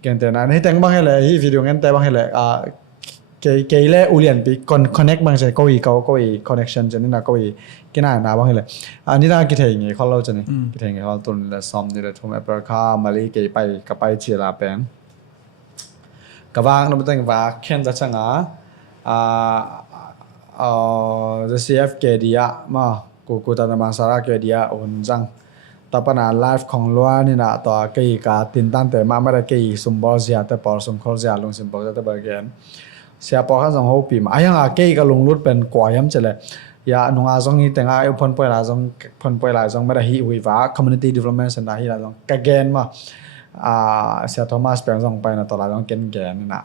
กันแต่นั้นให้แต่งบ้างให้เลยที่วิดีโองั้นแต่บ้างให้เลยเกย์เล่อุเลียนปีคอนเน็กบางใช่ก็อีคอนเนคชั่นจะนี่นะก็อีกินอาหารบ้างให้เลยอันนี้น่าคิดเองไงเขาเล่าจะนี่คิดเองไงเขาตุนและซ้อมนี่แหละทุ่มแอปเปิลข้ามาลีเกย์ไปกับไปเชียร์เป็นกับว่างเราไม่ต้องว่าแค่จะช่างจะ CF เกดีอะมากูตานมาสาระเกดีอะอุ่นจังแต่ปัญหาไลฟ์ของล้วนนี่นะตัวเกี่ยกับตินตันแต่มาไม่ได้เกี่ยสมบูรณ์เสียแต่พอสมควรเสียลงสมบูรณ์แต่บางแกนเสียพอข้าสองหัวปีมาอย่างเกี่ยกับลงรุดเป็นกว่าย้ำเฉลยอย่าหนุ่งอาจงนี้แต่งอาพันป่วยหลายจงไม่ได้ฮิวิวา community development สันดาฮิหลายจงกแกนมาเสียโทมัสเป็นจงไปนะตัวหลายจงแกนนี่นะ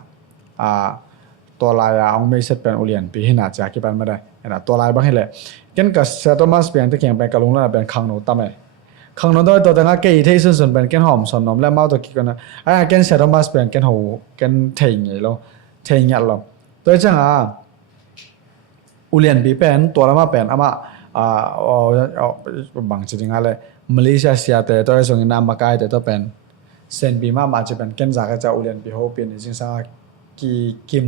ตัวลายเอาไม่เสร็จเป็นอุเลียนปีให้หนาจากที่เป็นไม่ได้นะตัวลายบ้างให้เลยกันกับเสียโทมัสเป็นที่เขียนไปกับลงแล้วเป็นคังโนตั้มเองข้างนอกตัวแต่งเกย์ที่ส่วนเป็นแกนหอมส่วนนมและเมาตัวกี่กันนะแกนเซตมาสเป็นแกนหูแกนเทียงไงเราเทียงยัดเราตัวจังอุเลียนปีเป็นตัวละมาเป็นอามาบางจริงอะไรมาเลเซียเสียแต่ตัวส่วนน้ำมาไกลแต่ตัวเป็นเซนปีมาจะเป็นแกนจากจะอุเลียนปีเขาเป็นจริงสักกี่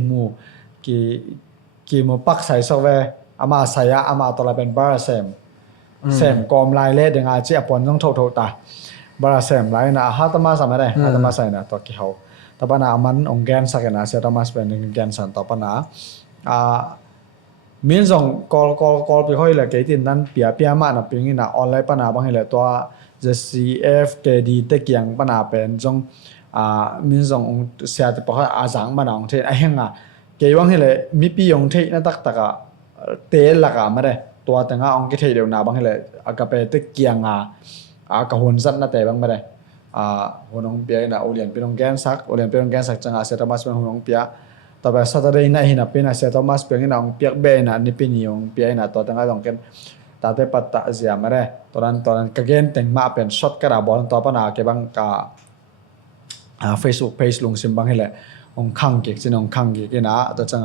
มูปักใส่ซอฟต์แวร์อามาใส่อามาตัวละเป็นบาร์เซมเสมกอมลายเล่dengan aja punต้องโทตาบาราเสมลายนะฮาตมาสามได้ฮาตมาใส่นะตัวกี่เขาแต่ปนามันองแกนสักนะเสียตมาสเป็นองแกนสันต่อปนามีนส่งกอลไปค่อยเลยเกิดที่นั้นเปียมานะเปียงี้นะออนไลน์ปนาบางทีเลยตัว CF KD ตะเกียงปนาเป็นจงมีนส่งเสียแต่พออาสังมาหนังเทไอ้เฮงเกี่ยวกับเลยมีปีองเทนั่นตักเตะหลักไม่ได้ตัวแต่งองกิเทเดียวนาบางให้เลยกับไปตะเกียงกับหุ่นสัตว์นั่นแต่บางไม่ได้หุ่นองเปียนะโอเลียนเป็นองแกนซักโอเลียนเป็นองแกนซักจังเซตามัสเป็นหุ่นองเปียต ต่อไป Saturday night หินะเป็นเซตอมัสเป็นน้องเปียกเบนะนี่เป็นยงเปียนะตัวตั้งแต่ต้องกันตาเตปัตตาเสียมาได้ตอนนั้นก็เกนแต่งมาเป็นช็อตกระบอลต่อปนาเก็บังกาFacebook page ลงซิมบังให้แหละองคังเก็กจินองคังเก็กนะตัวจัง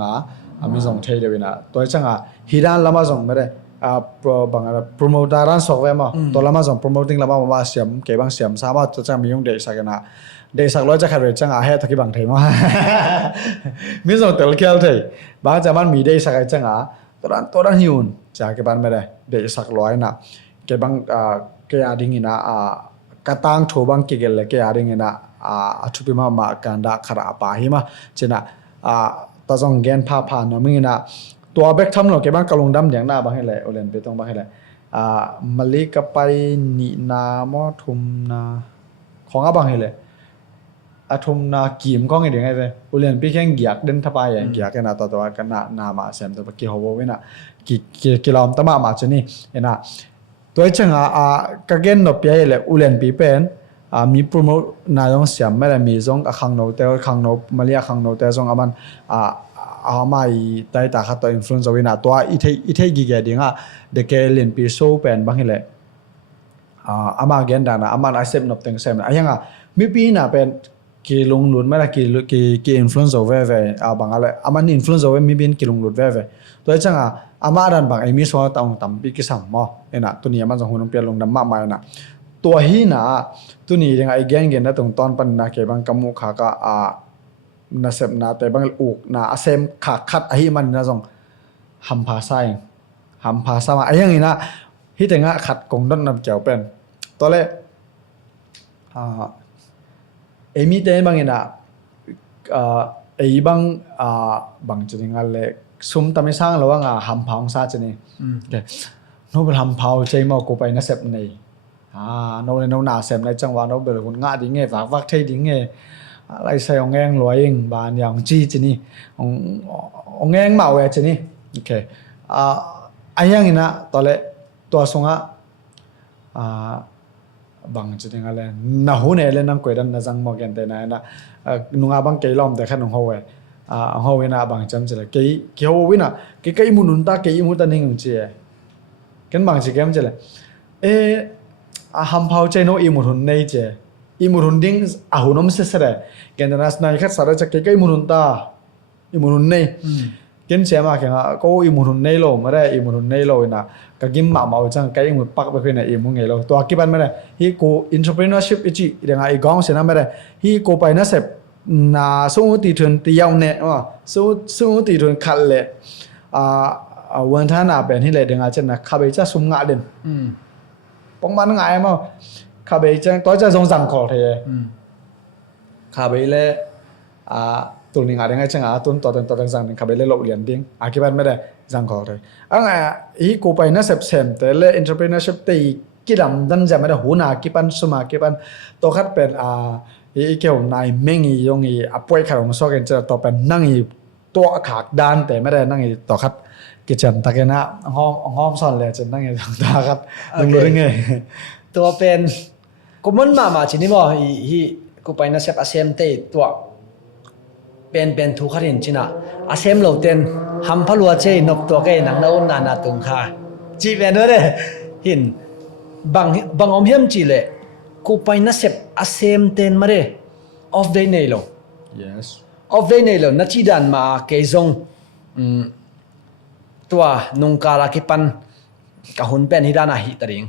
มีส่งเทเดวินะตัวจังฮิดานลามาส่งไม่ได้บางโปรโมทารันสอกเวมาตัวลามาส่งโปรโมติ้งลามาเสียมเก็บังเสียมสามารถตัวจังมียงเดสักนะเดสักร้อยจะขายจังเฮ็ดตะกี้บังเทมามีส่งเตลเกลเทบางจะมันมีเดสักจังตัวนั้นฮิวน์จากเก็บันไม่ได้เดสักร้อยนะเก็บังเกียดิ้งนะกระตังโถบังเกลเลยเกียดิ้งนะชุบิมากันดาขราปาหิมาเจนะตาจงเกนพาพานนะมึงนะตัวเบกทำหรอกเก็บบ้างกะลงดำอย่างหน้าบ้างให้เลยโอเลนไปตรงบ้างให้เลยมะลิกไปนินามอทุมนาของบ้างให้เลยทุมนากีมก็ไงเดี๋ยวไงเลยโอเลนพี่แค่หยักเดินทับไปอย่างหยักกันนะตัวกันนามาเซมตัวกี่หัววินะกี่ลอมตะมาเจนี่เห็นนะตัวเช่นกะเกนนบเปียเลยโอเลนปีเป็นมีโปรโมทนายองเสียมไม่ได้มีจงขังโนเตอขังโนมาเลียขังโนเตอจงมันมาได้ตาขัดตัวอินฟลูเอนซ์วินาตัวอีเทกิเกดิ้งเด็กเรียนปีโซเป็นบางทีเลยมาเกนดานะมันอาเซมนบเต็งเซมนะยังมีปีน่ะเป็นกีลงหลุดไม่ได้กีอินฟลูเอนซ์เว่บางอะไรมันอินฟลูเอนซ์เว่มีเป็นกีลงหลุดเว่ตัวจังมาดันบางไอมีส่วนต่ำปีกิสัมมอเอ็นะตัวนี้มันจะหุ่นเปลี่ยนลงดำมากมายนะตัวฮีน่ะตัวนี้ยังไงเกนนะตรงตอนปันนาเก็บังกำมุขากะนาเซบนาแต่บางอุกนาเซมขาคัดไอ้มันนะจงหัมภาษาหัมภาษามาไอ้ยังงี้นะที่แต่งะขัดกงดนนำเจ้าเป็นตัวเล่เอมีเต้บางงี้นะไอ้บางจุดยังไงเลยซุ่มตามไม่สร้างหรือว่าหัมภาองศาจะนี่โอเคโนเบลหัมภาใจมากกูไปนาเซบนี่โนเลยโนนาเซมในจังหวะโนเบลคนง่าดิ้งเงฝากเทดิ้งเงอะไรใส่องแงงลอยเองบานอย่างจีจีนี่องแงงเมาเวจีนี่โอเคไอ้ยังงี้นะตอนเละตัวสงบางจุดยังไงเลยน่าหูเนี่ยเลยนั่งคุยกันน่าจังมองกันแต่นะนุ่งบางเกล้อมแต่แค่นุ่งหัวหัวนะบางจำจะเลยเกี่ยววินะเกี่ยมุนุนตาเกี่ยมุตันนิ่งจีกันบางจีเกมจะเลยฮัมพาวเจโนอิมุนุนในเจอิมุนุนดิ้งหุ่นน้ำเสียเลยกันแต่นั้นนายแค่สารจะเกี่ยอิมุนุนตาอิมุนุนในกันเสียมาแค่ก็อิมุนุนในโลไม่ได้อิมุนุนในโลนะก็กิมมาเอาจังเกี่ยอิมุนปักไปเป็นอิมุนไงโลตัวกี่ปันไม่ได้ฮีโก entrepreneurship อีจีเรื่องไอ้กองเสียนะไม่ได้ฮีโกไปนะเสพน่าสู้ตีทุนตียาวเนี่ยสู้ตีทุนขัดเลยวันท่านาเป็นที่เลยเดี๋ยวอาจจะนะขับไปจะสุ่มงาเด่นปองมันง่ายมั้งขับไปจังตัวจะส่งสั่งขอเทขับไปเลยตัวนี้งานยังไงจังตัวต่อสั่งขับไปเลยลบเหรียญดิ้งคิดว่าไม่ได้สั่งขอเทอีกูไปน่าเสพแต่เลย entrepreneurship ตีกี่ลำดันจะไม่ได้หูหนากี่ปันสมากี่ปันตัวคัดเป็นอีเกี่ยวนายเม่งอียงอีป่วยขาของซอกเองจะต่อเป็นนั่งอีตัวขาดด้านแต่ไม่ได้นั่งอีต่อคัดกิจกรรมตะเกียนะห้องซ่อนเลยจะนั่งอีต่อคัดลงรู้ได้ไงตัวเป็นกูมันมาชินี่บ่ฮีกูไปนะเซฟอาเซมเตตัวเป็นทุกขันจินะอาเซมเหล่าเต็นหัมพลัวเจนบตัวแกนังนาอุนนาตุงคาจีเป็นด้วยเลยหินบางอมเฮียมจีเลยกูไปนะเซฟอาเซมเต็นมาเลยออฟเดย์เนโล yes ออฟเดย์เนโลนัดจีดันมาเกยงตัวนุงการาคิปันกะหุนเป็นฮิดานาฮิตริง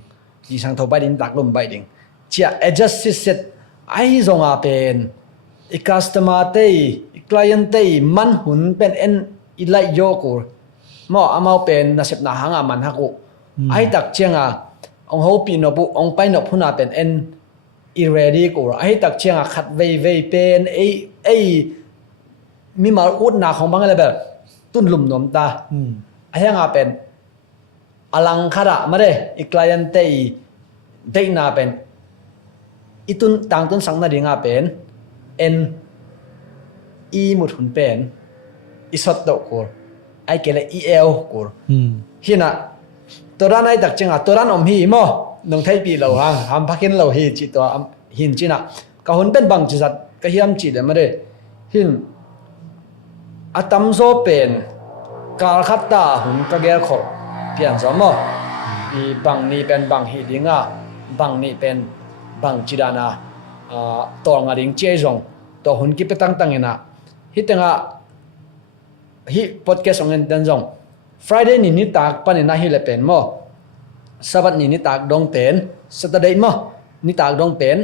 ที่สังทบไปดินตักลมไปดิงเจ้า adjust set ไอ้จงอาเป็นอีคัสตอมาเตย์อีคลายน์เตย์มันหุนเป็นเอ็นอีไลโยกูมออามาเป็นนักเสพนาหางามันฮักกูไอ้ตักเชียงองเขาปีนบุองไปนบพุนาเป็นเอ็นอีเรดี้กูไอ้ตักเชียงขัดเวเป็นไอ้มีมาอุดนาของบางอะไรแบบตุ้นหลุมนมตาไอ้ยังเป็นอลังคาระมาเลยอีคลายน์เตย์ได้นาเป็นอีตุนต่างตุนสังนาดีงาเป็นเอ็นอีมุดหุ่นเป็นอีสดโตกูไอ้เกลอีเอลกูฮินะตัวนั้นไอ้ตักจังตัวนั้นอมฮีมอน้องไทยปีเราฮัมพักินเราฮีจิตัวหินจินะก็หุ่นเป็นบางจิตก็ฮิมจิเดมาเลยหิน atam zo pen kar khatta hun ka ger khol pian zo mo I bang ni pen bang hi dinga bang ni pen bang chidana tor nga ding che jong to hun ki petang tangena hitenga hi podcast ongen dan jong Friday ni tak panina hi le pen mo Sabat ni tak dong pen Saturday mo ni tak dong pen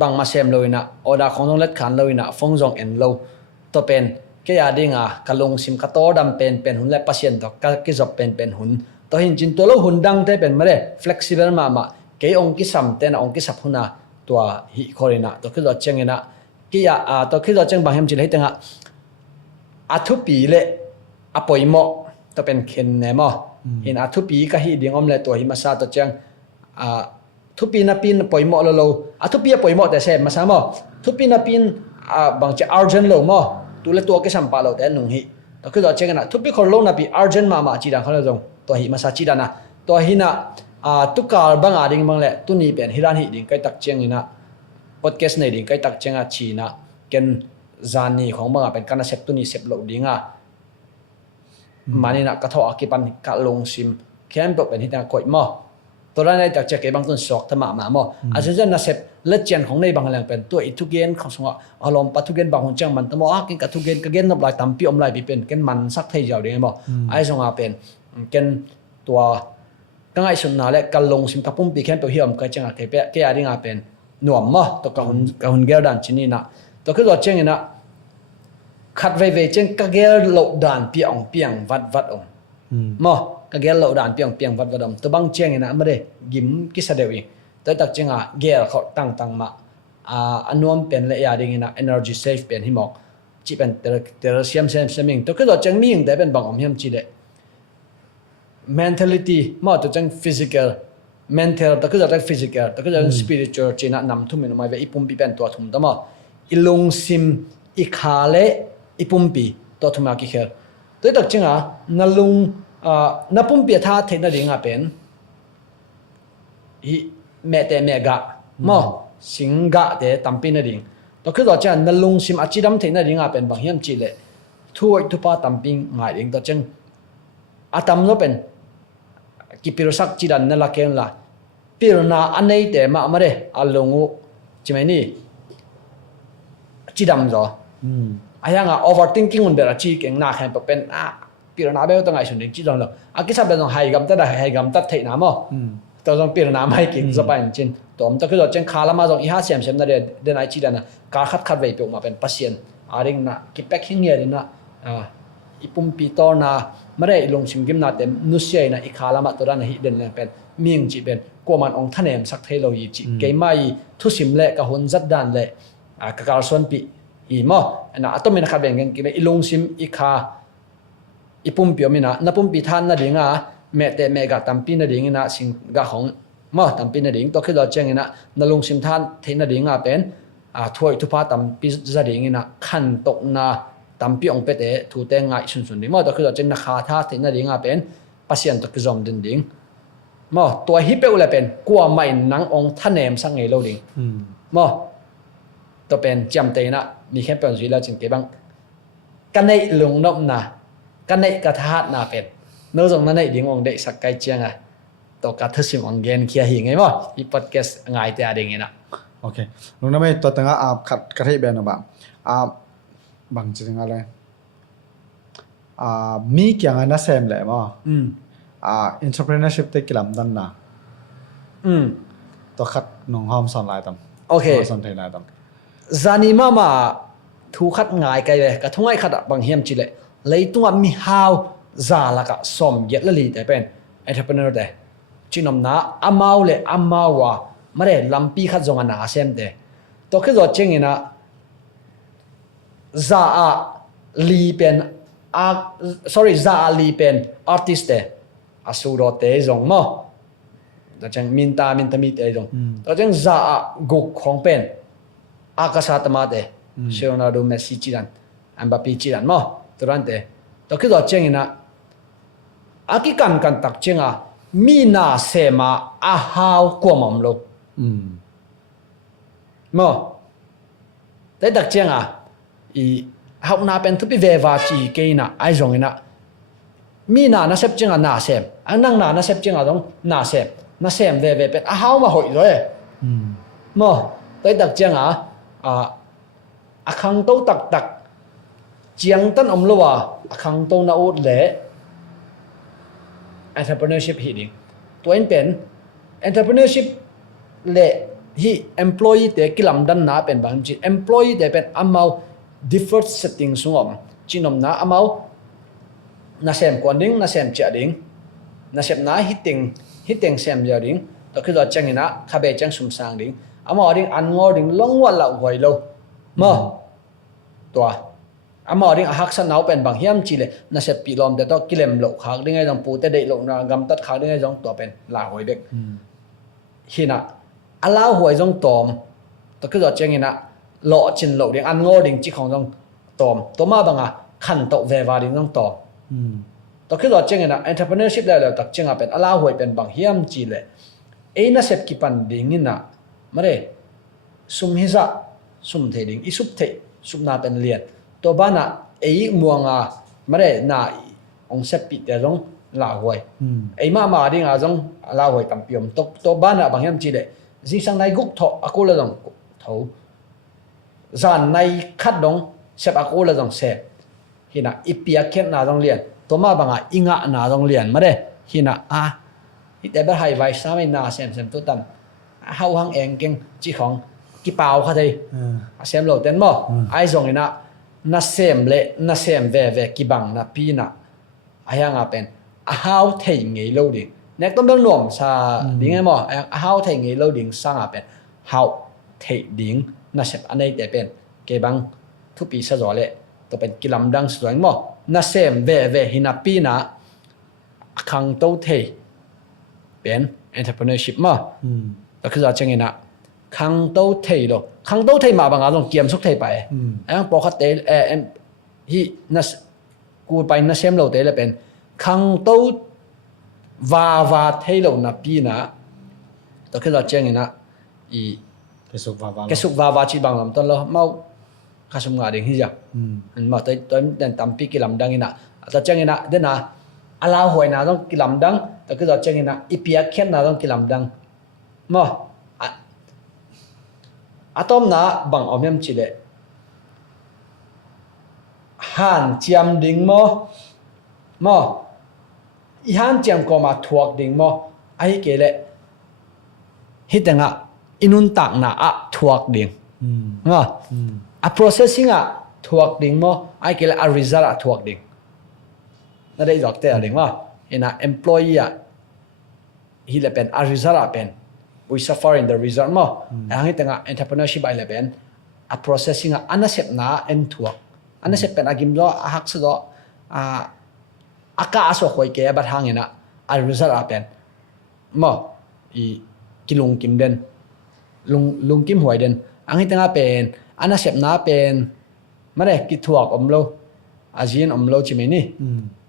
bang ma sem loina oda khong let khan loina phong jong en lo to pen ke ya dinga kalung sim ka to dam pen hun le pasien to ka ki job pen hun to hin chin to lo hun dang te pen mare flexible ma ke ong ki sam ten ong ki sap huna tua hi khorina to ki jo chengena ki ya to ki jo cheng bang hem chil hetenga athu pi le apoimo to pen khen ne mo hin athu pi ka hi ding om le to hi masa to cheng thu pi na pin poimo lo athu pi poimo te se masa mo thu pi na pin bang che urgent lo mo tu le to ke sam pa lo te nung hi to ki jo cheng na thu pi khor lo na pi urgent ma chi dang khala jong to hi masa chi dana to hi na tu kar bang a ding bang le tu ni pen hiran hi ding kai tak cheng ina podcast nei ding kai tak chenga chi na ken zani khong bang a pen kana sep tu ni sep lo dinga mani na ka tho akipan ka long sim khem to pen hi ta koi moตัวนั้นจากจะเก็บบางต้นสอกธรรมะมาหมออาจจะน่าเสพเล็ดเจนของในบางแหล่งเป็นตัวอิทุเกนของสงฆ์อารมณ์ปัทุเกนบางคนจังมันตัวกินกับทุเกนกับเกนนับหลายตามปีอมลายปีเป็นเกนมันสักเท่าเดียวเดียวหมอไอ้สงฆ์เป็นเกนตัวก็ไอ้ส่วนนั้นแหละการลงสิมกับปุ่มปีแค่ตัวเหี่ยมก็จังเก็บแก่ดิ้งเป็นหน่วมหมอตัวกับหุ่นเกลดันชินี่นะตัวคือตัวเจงนะขัดไว้เจงกับเกลโลดันเปียงเปียงวัดองหมอก็เกลโลดานเปียงวัดดมตัวบางเชียงนะไม่ได้ยิ้มกิสเดียวตัวตักเชียงเกลเขาตั้งมาอันนู้นเป็นเลยอย่างนี้นะ energy safe เป็นหิมอกจีเป็นแต่ละเสียมมิงตัวก็ตัวเชียงมิงแต่เป็นบางอมเฮียมจีเด mentality มาตัวเชียง physical mental ตัวก็ตัวเชียง physical ตัวก็ตัวเชียง spiritual จีน่ะนำทุ่มมันมาไว้อีปุ่มปีเป็นตัวทุ่มตัวมาอีลงซิมอีขาเละอีปุ่มปีตัวทุ่มมากี่เคร์ตัวตักเชียงนั่นลงนับปุ่มเปียท่าเทนดิ่งเป็นฮิเมตเมกะมอสิงกะเดตัมปินดิ่งตัวคือตัวเจ้านั่นลุงซิมอาจิดัมเทนดิ่งเป็นบางเฮียมจีเลทั่วทุกป้าตัมปิงง่ายดิ่งตัวเจ้าอาตัมก็เป็นกิปิรุสักจีดันนั่นละเกนละปิรุนาอันนี้แต่มาเร่อัลลงูจิไม่นี่จีดัมจ้ะไอ้ยังoverthinking มันเป็นจีเก่งหน้าแข่งเป็นปีรนาเบลต้องไงส่วนหนึ่งจีจงเลยอากิสับเป็นต้องให้กำตัดได้ให้กำตัดเทน้ำมั้งตัวต้องปีรนาไม่กินจะไปจริงตัวมันต้องคือตัวเจงคาละมาจงอีห้าเสียมนั่นเดินไอจีดันนะการคัดไว้เป็นมาเป็นพัศยันอะไรนะกิแพ็คหิ้งเงี้ยนะอีปุ่มปีโตนะไม่ได้ลงชิมกิมนาเต็มนุเซียนะอีคาละมาตัวนั้นฮิเดินเป็นมีงจีเป็นกลัวมันองท่านเอ็มสักเทโลยีจีเกย์ไม่ทุสิมเละกับหุ่นจัดดันเละกับการส่วนปีอีมั้งนะต้องมีนักขับเองกันกินอีลงชิมอีคาอีปุ่มเปียวมีนะปุ่มปีท่านนั่นเองเมตเมกะตัมปีนั่นเองนะสิงกะของมาตัมปีนั่นเองตัวคือเราเจงนะนั่นลงสิมท่านเทนั่นเองเป็นถ้วยทุพาตัมปีจะเองนะขันตกนะตัมปีองเปเตถูเตงไงสุนนี่มาตัวคือเราเจงนักข่าท่าเทนั่นเองเป็นปัศยันตัวคือจอมดินดิงมาตัวฮิปเปอร์เลยเป็นกลัวไม่นังองท่านเนมสังเงโลดิงมาตัวเป็นจำเตนะมีแค่เป็นสุดแล้วจึงเก็บบังกันในหลงนบนะกันในกระทานาเป็นโน้ตตรงนั้นในดิ่งองเด็กสักไกเจียงตัวกระทึกสิมองเกนเคียหิงไงมั้งอีพอดแคสต์ง่ายแต่อะไรเงี้ยนะโอเคลุงน้ำไม่ตัวตั้งขัดกระเทียบนะบางจริงอะไรมีเกี่ยงนะเซมเลยมั้งentrepreneurship เต็กลำดันนะตัวขัดน้องหอมสอนลายตั้มโอเคสอนเทนายตั้มจานิมาถูกขัดง่ายไกเลยกระทุ่งไอ้ขัดบางเฮียมจิเลยเลยตัวมีฮาวซาละกะสมเยอะเลยแต่เป็น entrepreneur แต่จีนอมนะอามาเลยอามาว่าไม่ได้ลำปีขัดจงอันนาเซมแต่ตัวคือตัวเจงนะซาลีเป็นsorry ซาลีเป็น artist แต่อาสูรเตจงมั้งตัวเจงมินตามีเตจงตัวเจงซากุกของเป็นอากาศธรรมะแต่เชลนาโดเมสซี่จีรันอันบาปีจีรันมั้งตัวนั้นแต่ตัวคือตัวเจงนะอากิกันตักเจงมีนาเสมาอาฮาวกว่ามั่มโลมั้งแต่ตักเจงอี hau na pen thupi ve wa chi ke na ai zong ina mi na sep chinga na sem anang na sep chinga dong na sem ve pen a hau ma hoi rồi mo tới đặc chang khang tâu tak chiang tan om lo wa khang tâu na ut le entrepreneurship hi ding toin pen entrepreneurship le hi employee te kilam dan na pen bang chi employee te pen amau default setting sungom chinom na amau na sem kon ding na sem cha ding na sem na hitting sem ja ding to khi do chang ina khabe chang sum sang ding amau ding an ngo ding long wa la hoi lo mo to amau ding a hak san nau pen bang hiam chi le na sep pi lom te to kilem lo khak ding ai jong pu te dei lo na gam tat khak ding ai jong to pen la hoi bek hina ala hoi jong tom to khi do chang ina lo chin lo ding an ngo ding chi khong jong tom to ma banga khan to ve wa ding jong to to khi do chang ina entrepreneurship la tak chinga pen ala hoi pen bang hiam chi le e na sep ki pan ding ina mare sum hiza sum the ding isup the sum na pen lian to bana e muanga mare na ong sep pi te jong la hoi e ma ding a jong la hoi tam piom to bana bang hiam chi le ji sang nai guk tho akula jong tho zan nai khat dong sep akula jong se hina ipia khet na jong lian to ma banga inga na jong lian mare hina hi te ber hai vai sa mai na sem to tan hau hang eng keng chi khong ki pau kha thei sem lo ten mo ai jong ina na sem le na sem ve ki bang na pi na ayanga pen a hau thei ngei lo ding nek tom dang nom sa ding mo a hau thei ngei lo ding sang a pen hau thei ding na sep anei te pen ke bang thu pi sa zo le to pen kilam dang suang mo na sem ve hina pi na khang to thei pen entrepreneurship ma toคือจะเงนะคังโตเทยโลคังโตเทยมาบางอาลงเกียมสุกเทยไปปอคัดเตฮีนัสกูไปนัสเซมโลเตเลยเป็นคังโตวาเทยโลนับปีนะtoคือจะเงนะอีke suk wa แกสุกวาชีบางลำต้นเราเมาข้าสมงาดิ่งฮิจ้ะมาตัวเดินตามปีกิลำดังนะแต่เจงนะเดินนะอาลาหวยนะต้องกิลำดังtoคือจะเจงนะอีเปียเขียนนะต้องกิลำดังmo atom na bang omyam chile han chiam ding mo i han chiam ko ma thuak ding mo ai ke le hitanga inun tak na a thuak ding nga a processing a thuak ding mo ai ke le a result a thuak ding na dei dok te ding ma ina employee a hi le pen a result a pen we suffer in the result mo ang itanga entrepreneurship ai leben a processing a anasep na en thuak anasep pen agim lo a hak so aka aso khoi ke ba hangena a result a pen mo I kilung kim den lung kim hoi den ang itanga pen anasep na pen mare ki thuak omlo ajin omlo chimini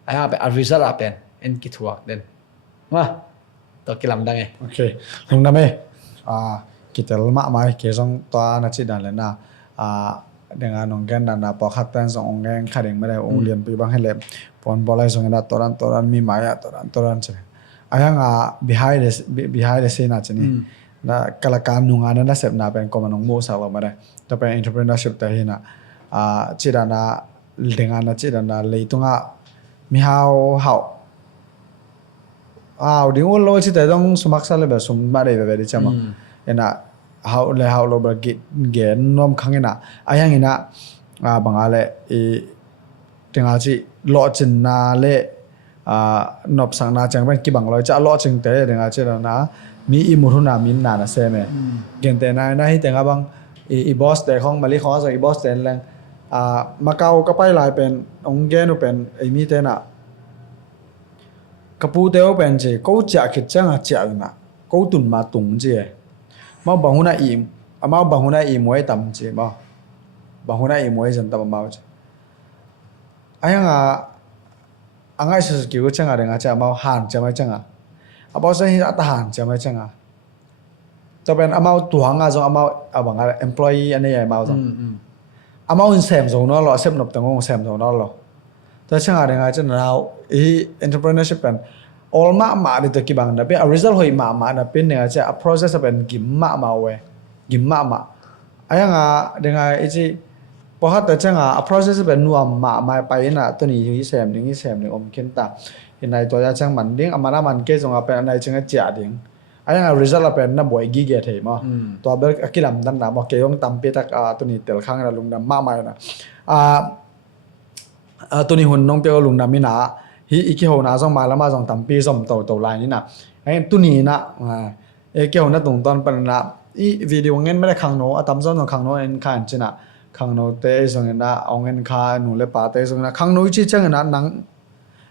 aya pe a result a pen en ki thuak den ma to kilam dang okay lung na me kitel ma mai ke jong to na chi dan le na dengan nong gen na po khat tan song ong ngen khadeng ma le ong lian pi bang hele pon bolai song na toran mi maya toran che ayang behind the scene na chini na kalakan nunga na sep na pen ko manong mo sa lo ma de to pen entrepreneurship ta hina chi da na dengan na chi da na leitunga mi hao ding ul lo chi te dong sumak sa le ba sum ma de be de chama ena how lo ba gen nom khangena ayang ina bangale e tenga chi lo chin na le nop sang na chang ban ki bang lo cha lo ching te tenga chi na mi I muruna min na se me gen te na hi tenga bang I boss te khong mali kho sa I boss ten lang Macau ka pai lai pen ong gen u pen ai mi te na kapu teo pen che ko cha khit chang a cha na ko tun ma tung che ma bahuna I moi tam che ma bahuna I moi jan tam ma che ayang angai su ki chang a renga cha ma han cha ma chang a abo sa hi ta han cha ma chang a to pen amau tuang a zo amau abanga employee ane ai ma zo ama un sem zo no lo sep nop tangong sem zo no lo ta changa de nga chen rao e entrepreneurship pen all ma de to ki bang na pe a result hoi ma na pen ne cha a process pen gim ma we gim ma aya nga de nga e chi po ha ta changa a process pen nu ma pa na to ni hi sem ni om ken ta in nai to ya chang man ding amana man ke zonga pen nai changa cha ding aya nga result pen na boy gi ge thei ma to ber akilam dan na mo ke yong tam pe tak to ni tel khang na lung na ma naตัวนี้หุ่นน้องเปียวลุงนามินาฮีอีกที่หัวนาส่งมาแล้วมาส่งทำปีส่งตัวลายนี่นะไอ้ตัวนี้นะเกี่ยวกับตรงตอนเป็นนะอีวิดีโอเงินไม่ได้ขังโนอะตำซ้อนของขังโนเอ็นคานจินะขังโนเตะส่งเงินนะเอาเงินคาหนูเลยป่าเตะส่งนะขังโนอีกที่จังนะนัง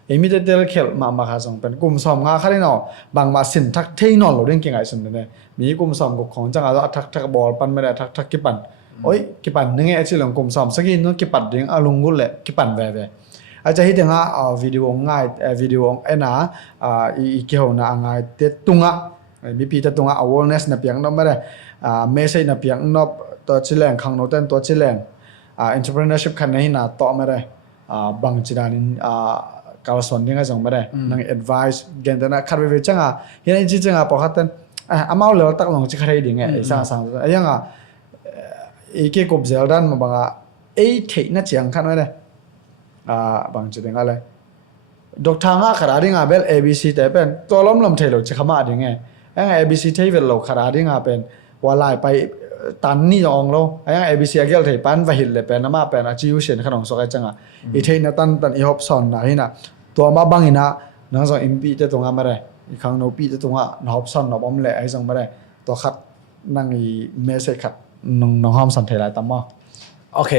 เอ็มมีแต่เดลเคลมาหาส่งเป็นกลุ่มสอมงาค่าได้เนาะบางมาสินทักเทนอนเราเรื่องเก่งไอ้ส่วนนี้มีกลุ่มสอมของจังอะไรทักบอลปันไม่ได้ทักกี่ปันโอ้ยกี่ปันนึงไอ้ที่หลงกลุ่มสอมสักทีนู้นกี่ปันเรื่องอารมณ์กุลเลยกี่ปันแว่อาจจะเห็นว่าวิดีโอง่ายวิดีโอไอ้น่ะอีกเกี่ยวน่ะง่ายเตตุงะมีปีเตตุงะ awareness น่ะเปียงน้ำไม่ได้message น่ะเปียงนอบตัวชิแรงขังโนเต้นตัวชิแรงentrepreneurship คันนี้น่ะต่อไม่ได้บางจีดานินการสอนยังไงจังไม่ได้นั่ง advice เกินแต่น่ะคัดไปจังเห็นจริงจังพอคัดเต้นอามาเลยตักลงจะใครดีไงสร้างไอ้ยังอีกเกี่ยวกับเซลดันมาบางไอ้เทคน่ะเจียงคันไม่ได้บางจุดอะไรดอกทางขนาดนี้เบล ABC แต่เป็นตัวล้มลำเทลจะขมาดยังไงไอ้ ABC เทเวลเราขนาดนี้เป็นว่าลายไปตันนี่องเราไอ้ ABC เกี่ยวเทปันไปหินเลยเป็นน้ำมาเป็นอาชีพเสียนขนมสกัดจังอีเทนตันอีฮอปซอนนะที่น่ะตัวมาบางอีน่ะนังส่ง MP จะตรงมาได้อีกครั้งโนปีจะตรงฮอปซอนบอมเลยไอ้ส่งมาได้ตัวคัดนั่งอีเมสเซจคัดน้องฮอมสันเทลายตั้มมาโอเค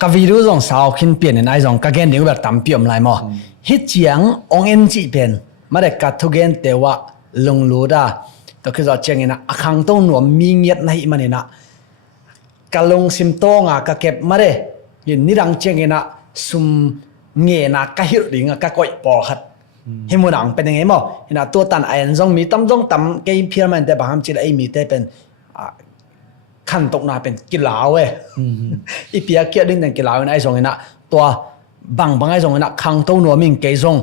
กับวิดีโอส่งสาวขึ้นเปลี่ยนในไอ้ส่งก็เกณฑ์เดี๋ยวแบบตั้มเปี่ยมไรมั้งฮิตเจียงองเอ็นจีเป็นมาได้กัดทุกเกณฑ์แต่ว่าลงรู้ได้ก็คือจะเจียงนะอ่ะครั้งต้องหน่วมมีเงียบในมันนี่นะกะลงซิมโต้งอ่ะกะเก็บมาได้ยินนี่ดังเจียงนะซุมเงียนะกะหิรดิงอ่ะกะก่อยปอขัดให้มูนังเป็นยังไงมั้งเห็นนะตัวตันไอ้ส่งมีตั้มส่งตั้มเกย์เพียร์มันแต่บางครั้งจีไอ้มีแต่เป็นขั้นตกนาเป็นกีฬาเว้ยอีเปียเกียดิ้งแต่กีฬาไอ้ส่งนะตัวบางไอ้ส่งนะครั้งต้องหน่วมมิงเกย์ส่ง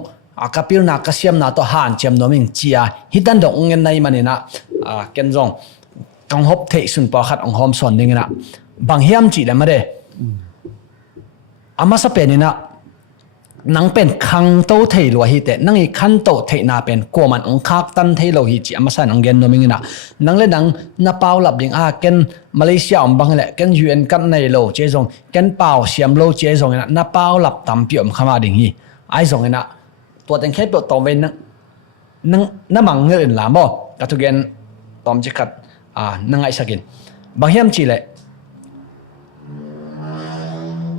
กับพิลนักเสียมนาตัวหันเจียมหน่วมมิงเจียฮิตันดงเงินในมันนี่นะเกันส่งกังฮบเทสุนปอขัดองหอมสอนดิ้งนะบางเฮียมจีเลยมาเด้อามาสเปนี่นะนังเป็นคังโตเทลวฮิเตนังอีคันโตเทนาเป็นกัวมันองคักตันเทลวฮิจิอามาสันองเกนโนมิงนะนังเลนังนาเปาหลับดิงเกนมาเลเซียบังเลเกนยูเอ็นกันในโลเจซงเกนเปาเสียมโลเจซงนะนาเปาหลับตำเปียมขมาดิงฮีไอซงนะตัวเต็งแค่ตัวตอมเวนนังน้ำมังเงินหลามบ่กระทุกเกนตอมจิกัดนังไอสักินบางเฮียมจีเลย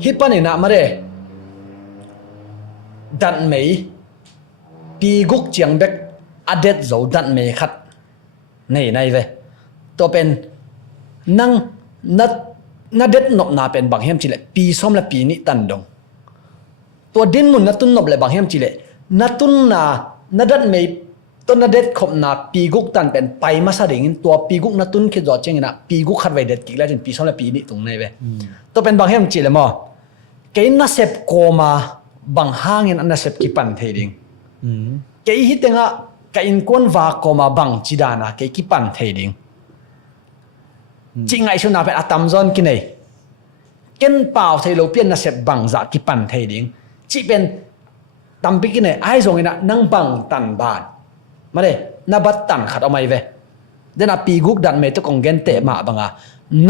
ฮิปปันนี่นะมาเด้ดันเมย์ปีกุกเจียงเบกอเด็ดโจดันเมย์ขัดในเวตัวเป็นนังนัดเด็ดนบนาเป็นบางเฮมจิเลปีซ้อมและปีนี้ตันดงตัวดินมุนนัดตุนนบเลยบางเฮมจิเลนัดตุนนัดเด็ดเมย์ตัวนัดเด็ดขบนาปีกุกตันเป็นไปมาซาเดงินตัวปีกุกนัดตุนคิดจอดเจงนะปีกุกขัดไว้เด็ดกิแล้วจนปีซ้อมและปีนี้ตรงในเวตัวเป็นบางเฮมจิเลมั้งเกณฑ์นัดเซปโกมาบางห้างอันนั้นเสพกิปันเทดิงเกี่ยฮิตงะกับอินควนวากมาบางจีดานะเกี่ยกิปันเทดิงจริงไงชุนาเป็นอัตมซอนกินเองเกินเปล่าเทโลเปียนนัเสพบางจากกิปันเทดิงจีเป็นตัมปิกินเองไอ้ส่งนะนั่งบังตันบานมาเลยนับบัตตันขัดเอาไม่เวเดนับปีกุกดันเมตุกงเกนเตะมาบัง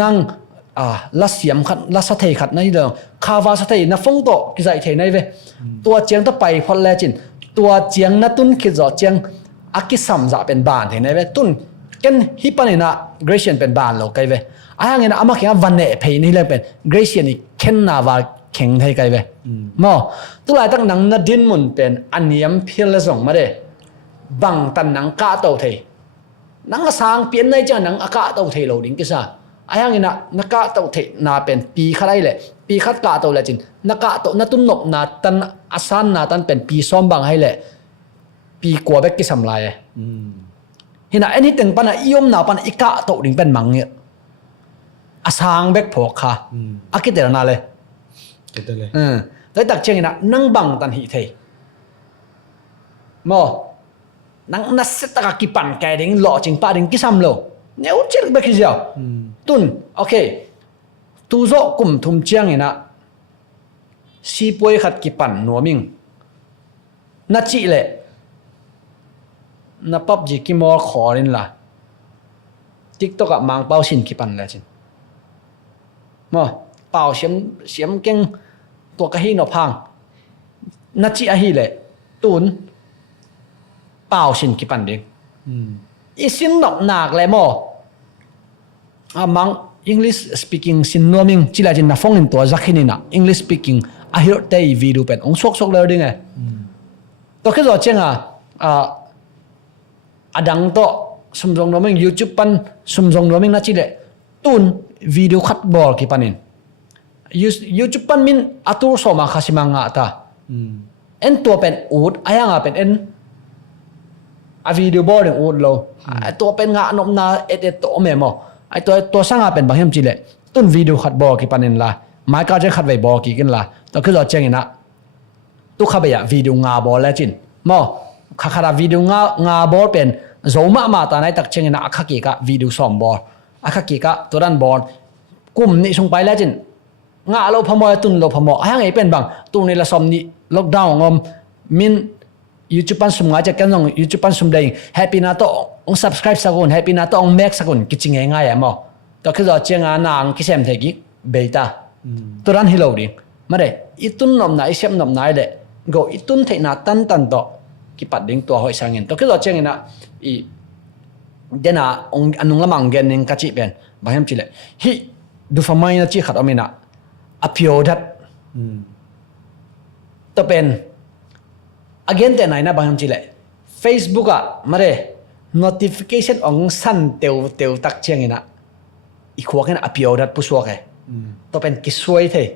นั่งลัสเสียมขัดลัสเทขัดในเรื่องคาวาสเทนัฟงโตกิจใจเทในเวตัวเจียงต้องไปพอแลจินตัวเจียงนัตุนคิดจอเจียงอากิสัมจะเป็นบานเทในเวตุนกันฮิปปานินะเกรเชียนเป็นบานโลกไกเวไอ้ยังไงนะอามาเขียนวันเนเพย์นี่เลยเป็นเกรเชียนนี่เข็นนาวาแข็งไทยไกเวมั้งตัวหลายตั้งหนังนัดดินมุนเป็นอันยมเพียรละส่งมาเด้บังตันหนังกาโตเทหนังสางเปลี่ยนในจังหนังอากาโตเทโลดิ้งกิซาไอ้ยังไงนะนักกะโตเทนาเป็นปีขัดไรเลยปีขัดกะโตเลยจินนักกะโตนัตุนนกนาตันอาสันนาตันเป็นปีซ้อมบางให้เลยปีกัวเบกกิสัมลายเห็นนะอันนี้ถึงปันอียมนาปันอีกะโตดิ้งเป็นมังเนี่ย asang bek phok kha akiter na le kita le tới đặc trưng là nâng bằng tận hỷ thầy mò nâng nát sẽ ta cái bản cái đến lọ chính pa đến cái sam lô nếu chết được cái gì à tuần ok tu zo cùng thum chiang này nè si bôi khát cái bản nuo mình nát chị lệ nát bắp gì cái mò khó lên là TikTok à mang bao xin cái bản là chứ mò bao xiêm xiêm kinhตัวกะฮีนอพังนัดจีอะฮีเลยตุนเปล่าสินกิปันเด้งอีสินนอกหนักเลยมอมัง English speaking สินนัวมิงจิลาจินนาฟงอินตัวจักฮินินะ English speaking อะฮิโรเตยวีดูเป็นองซอกเลยดิไงตัวคือตัวเจ้งอะดังโตสมจงนัวมิง YouTube ปันสมจงนัวมิงนัดจีเลยตุนวิดีโอคัดบอลกิปันินYouTube ปันมินอัตุสมาคาสิมังะตาเอ็นตัวเป็นอูดอายังเป็นเอ็นอะวิดีโอบอลอูดโลตัวเป็นงะนมนาเอ็ดโตเมมไอตัวสร้างเป็นบางอย่างจีเลยต้นวิดีโอขัดบอลกี่ปันนินละไม้ก็จะขัดไว้บอลกี่กันละตัวคือเราเจงนะตัวขับไปอะวิดีโองาบอลแล้วจินมอขัดวิดีโองาบอลเป็นโจมาตาในตักเจงนะอักขีกะวิดีโอซ้อมบอลอักขีกะตัวด้านบอลกุมนี่ส่งไปแล้วจินงาเราพมอตุนเราพมอให้ไงเป็นบางตุนในละสมนี้ล็อกดาวน์งอมมิน YouTube ปันสมงาจะกันง YouTube ปันสมได้ Happy นาโตอง subscribe สักคน Happy นาโตอง make สักคนกิจง่ายๆมอตัวคือเราเจงานางกิเซมเทกิเบต้าตัวนั้นฮิโลดิมาได้อีตุนนมไหนเซมนมไหนเดก็อีตุนเทนาตันโตกิปัดดิ้งตัวหอยสังเงินตัวคือเราเจงนะอีเดน่าองอันนุงละมังเกนนิงกัจจิเป็นบางอย่างจิเลฮิดูฟาไม่นะจีขัดอเมนะอภิโอดัตตัวเป็น again แต่ไหนนะบางอย่างจีเลย Facebook อะมาเลย notification องสั่นเตียวตักเชียงนะอีกขวากันอภิโอดัตผู้สวกเลยตัวเป็นกิสวยเถอะ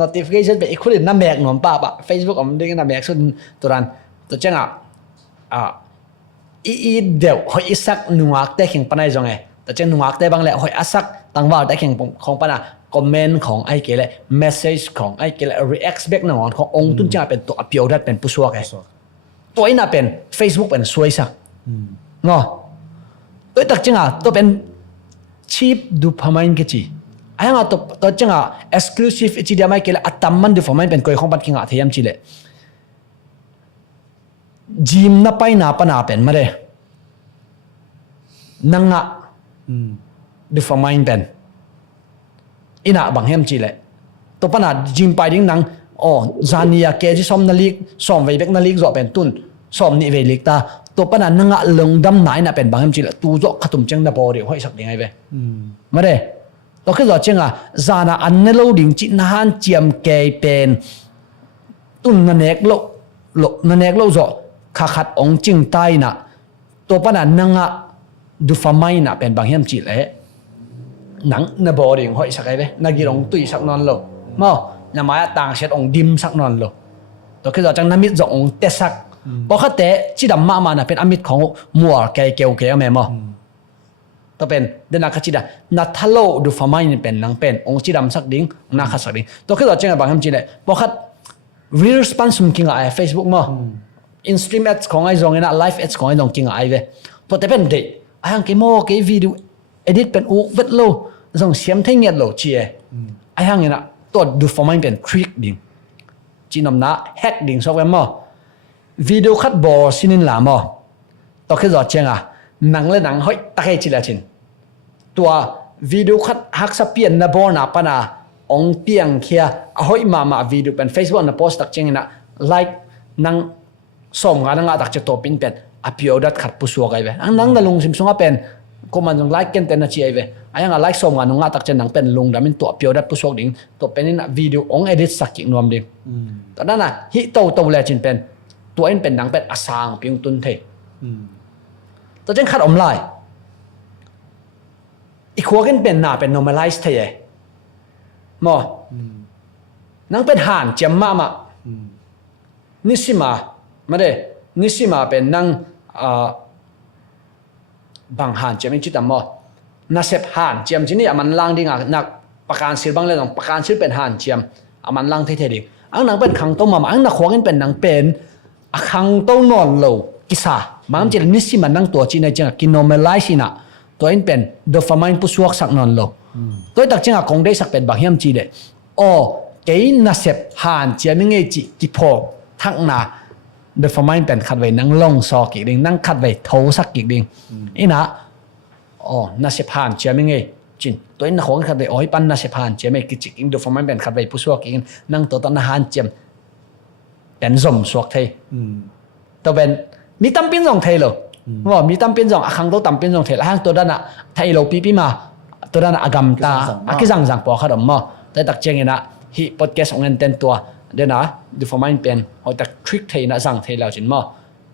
notification เป็นอีกคนอื่นน้ำแบกหนอมป้าปะ Facebook อมดิ้งน้ำแบกสุดตัวนั้นตัวเจ้าอีเดี๋ยวหอยสักหนุ่งอักแต่เข่งปนัยจงไงแต่เจ้าหนุ่งอักแต่บางแหละหอยสักตั้งว่าแต่เข่งของปนาคอมเมนต์ของไอ้เกล่เมสเซจของไอ้เกล่ react back หนอนขององค์ตุนจ้าเป็นตัวอภิโอดัตเป็นผู้สวกไงตัวนี้น่ะเป็น Facebook เป็นสวยสักเนาะตัวตักจังตัวเป็น cheap dopamine กันจีไอ้งตัวจังexclusive จีเดียไม่เกล่อัตมัน dopamine เป็นก้อยของปันกิงเทียมจีเลยจิมน่ะไปน่ะปนาเป็นมาเลยนังdopamine เป็นอินะบางแห่งจีเลยตัวปนาจิมไปดิ้งนังจานียเกจิสอมนาลิกสอมไว้เบกนาลิกจอเป็นตุนสอมนี่เวลิกตาตัวปนานังลงดำไหนน่ะเป็นบางแห่งจีเลยตูจอกขตุมจังน่ะบอเดียวให้สักยังไงเว้มาเลยตัวคือจอดจังจานะอันนั้นเราดิ้งจินหันเจียมเกยเป็นตุนนั่นเอกโลจอขัดองจิงใต้น่ะตัวปนันนังดูฟาไม่น่ะเป็นบางอย่างจีเลยหนังนบอดิ่งหอยสักไงเว้นักกีฬาตุยสักนอนโลมั้งน้ำมาต่างเช็ดองดิมสักนอนโลตัวคือเราจังน้ำมิดจะองเตสักเพราะเขาเตะจีดำมาน่ะเป็นอามิดของมัวเกยเกลเกลแม่มั้งตัวเป็นเดนักจีดานัทโลดูฟาไม่เป็นนังเป็นองจีดำสักดิ่งนักขัดสักดิ่งตัวคือเราจังบางอย่างจีเลยเพราะเขา response มึงกินอะไร Facebook มั้งin stream ads ของไอ้จงนะ live ads ของไอ้จงจริงไอ้เว้ยตัวแต่เป็นเด็กไอ้ยังเกมโม่เกมวิดีโอ edit เป็นอุกเวทโลจงเสียมเท่งเงี้ยโลเชียไอ้ยังนะตัวดูฟอร์มันเป็นคลิกดิ่งจีนอมนะแฮกดิ่งสักวันมั้งวิดีโอคัดบอลสินินหลามั้งตัวคือจอดเชียงหนังและหนังห้อยตะเกียจิละจินตัววิดีโอคัดฮักสเปียนนะบอลนะปนาองเปียงเคียห้อยมาวิดีโอเป็น Facebook นะโพสต์ตักเชียงนะ like นังสมงานงาตักจะตัวเป็นอภิโอดัตขัดผู้สวกไอ้เว้ยนังนั่งลงซิมซงก็เป็นก็มันต้องไลค์กันแต่นาทีไอ้เว้ยไอ้ยังไลค์สมงานงาตักจะนังเป็นลงแต่เป็นตัวอภิโอดัตผู้สวกดิ่งตัวเป็นนี่นะวิดีโอองเอดิตสักกิ่งนวมดิ่งตอนนั้นน่ะฮิโตเลยจินเป็นตัวเอ็นเป็นนังเป็นอาสางเพียงตุนเทตัวจังขัดอมไลน์อีกหัวกันเป็นหน้าเป็น normalize เทย์มั้งนังเป็นห่านเจียมมานิสิมาเด้นิสิมาเป็นนั่งบางหันจะไม่จิตตามอ na sep han chiam chini aman lang dinga nak pakan sil bang le dong pakan sil pen han chiam aman lang the the ding ang nang pen khang to ma ang na khwangin pen nang pen a khang to non lo kisa mam chil nisi man nang to chi na chang ki normalize ina to in pen dopamine pu suak sak non lo toy tak chinga kong dei sak pen bang hiam chi de o ke na sep han chiam nge chi ki pho thak na dopamine pen khat vai nang long so ki ding nang khat vai tho sak ki ding ina na sep han chiam nge chin toy na khong khat vai oi pan na sep han chiam nge ki chi ing dopamine pen khat vai pu suak ki nang to ta na han chiam pen zom suak thei to ben mi tam pin jong thei lo wa mi tam pin jong akhang to tam pin jong thei la hang to dana thai lo pi ma to dana agam ta akizang jang po khadam ma tai tak cheng ina hi podcast ong ten tua dena dopamine pen ho tak trick thei na jang thei lao chin ma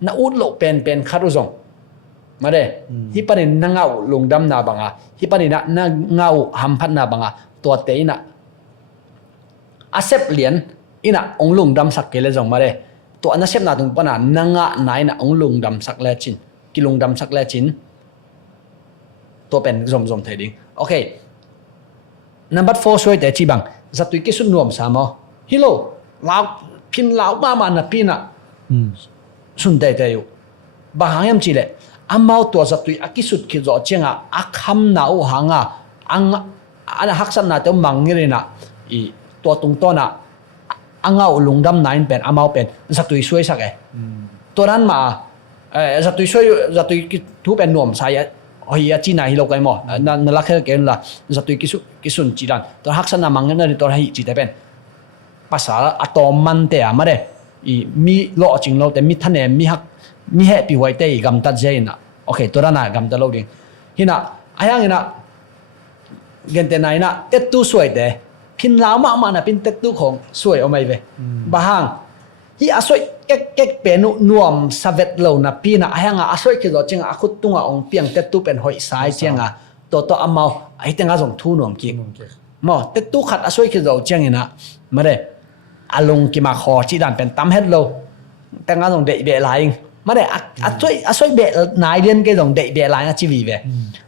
na ut lo pen kharu jong ma de hi panin na ngau lungdam na banga hi panin na ngau hamphat na banga to te ina accept lian ina ong lungdam sak ke le jong ma de to ana sep na tung pana nanga nai na ong lungdam sak le chin ki lungdam sak le chin to pen zom thei ding okay number 4 soi te chi bang zatui ki sun nuam sa mo hilo lao pin lao ma ma na pina sun te te yu ba hangam chi le amau to zatui akisut ki zo chenga akham na u hanga ang ana haksan na te mangirina i to tung to na angau lungdam nain pen amau pen zatui suai sak e toran ma zatui ki thu pen nuam sa ya oi ya china hi lo kai mo na la khe ken la zatui ki sun chi dan to haksan na mangen na to hi chi te pen pasal atom man te amare i mi lo ching lo te mi thane mi he pi wai te gam ta jaina okay torana gam ta lo ding hina ayang ina gente nai na tet tu suai te phin lao ma na pin tet tu khong suai o mai ve bahang hi asoi kek pe nuam savet lo na pina ayang asoi ki lo ching akut tunga ong piang tet tu pen hoi sai chenga to amau ai tenga jong thu nuam ki mo tet tu khat asoi ki lo cheng ina mare alung ki ma kho chi dan pen tam het lo tenga jong dei be lai mare asoi be nai len ke jong dei be lai na chi vi ve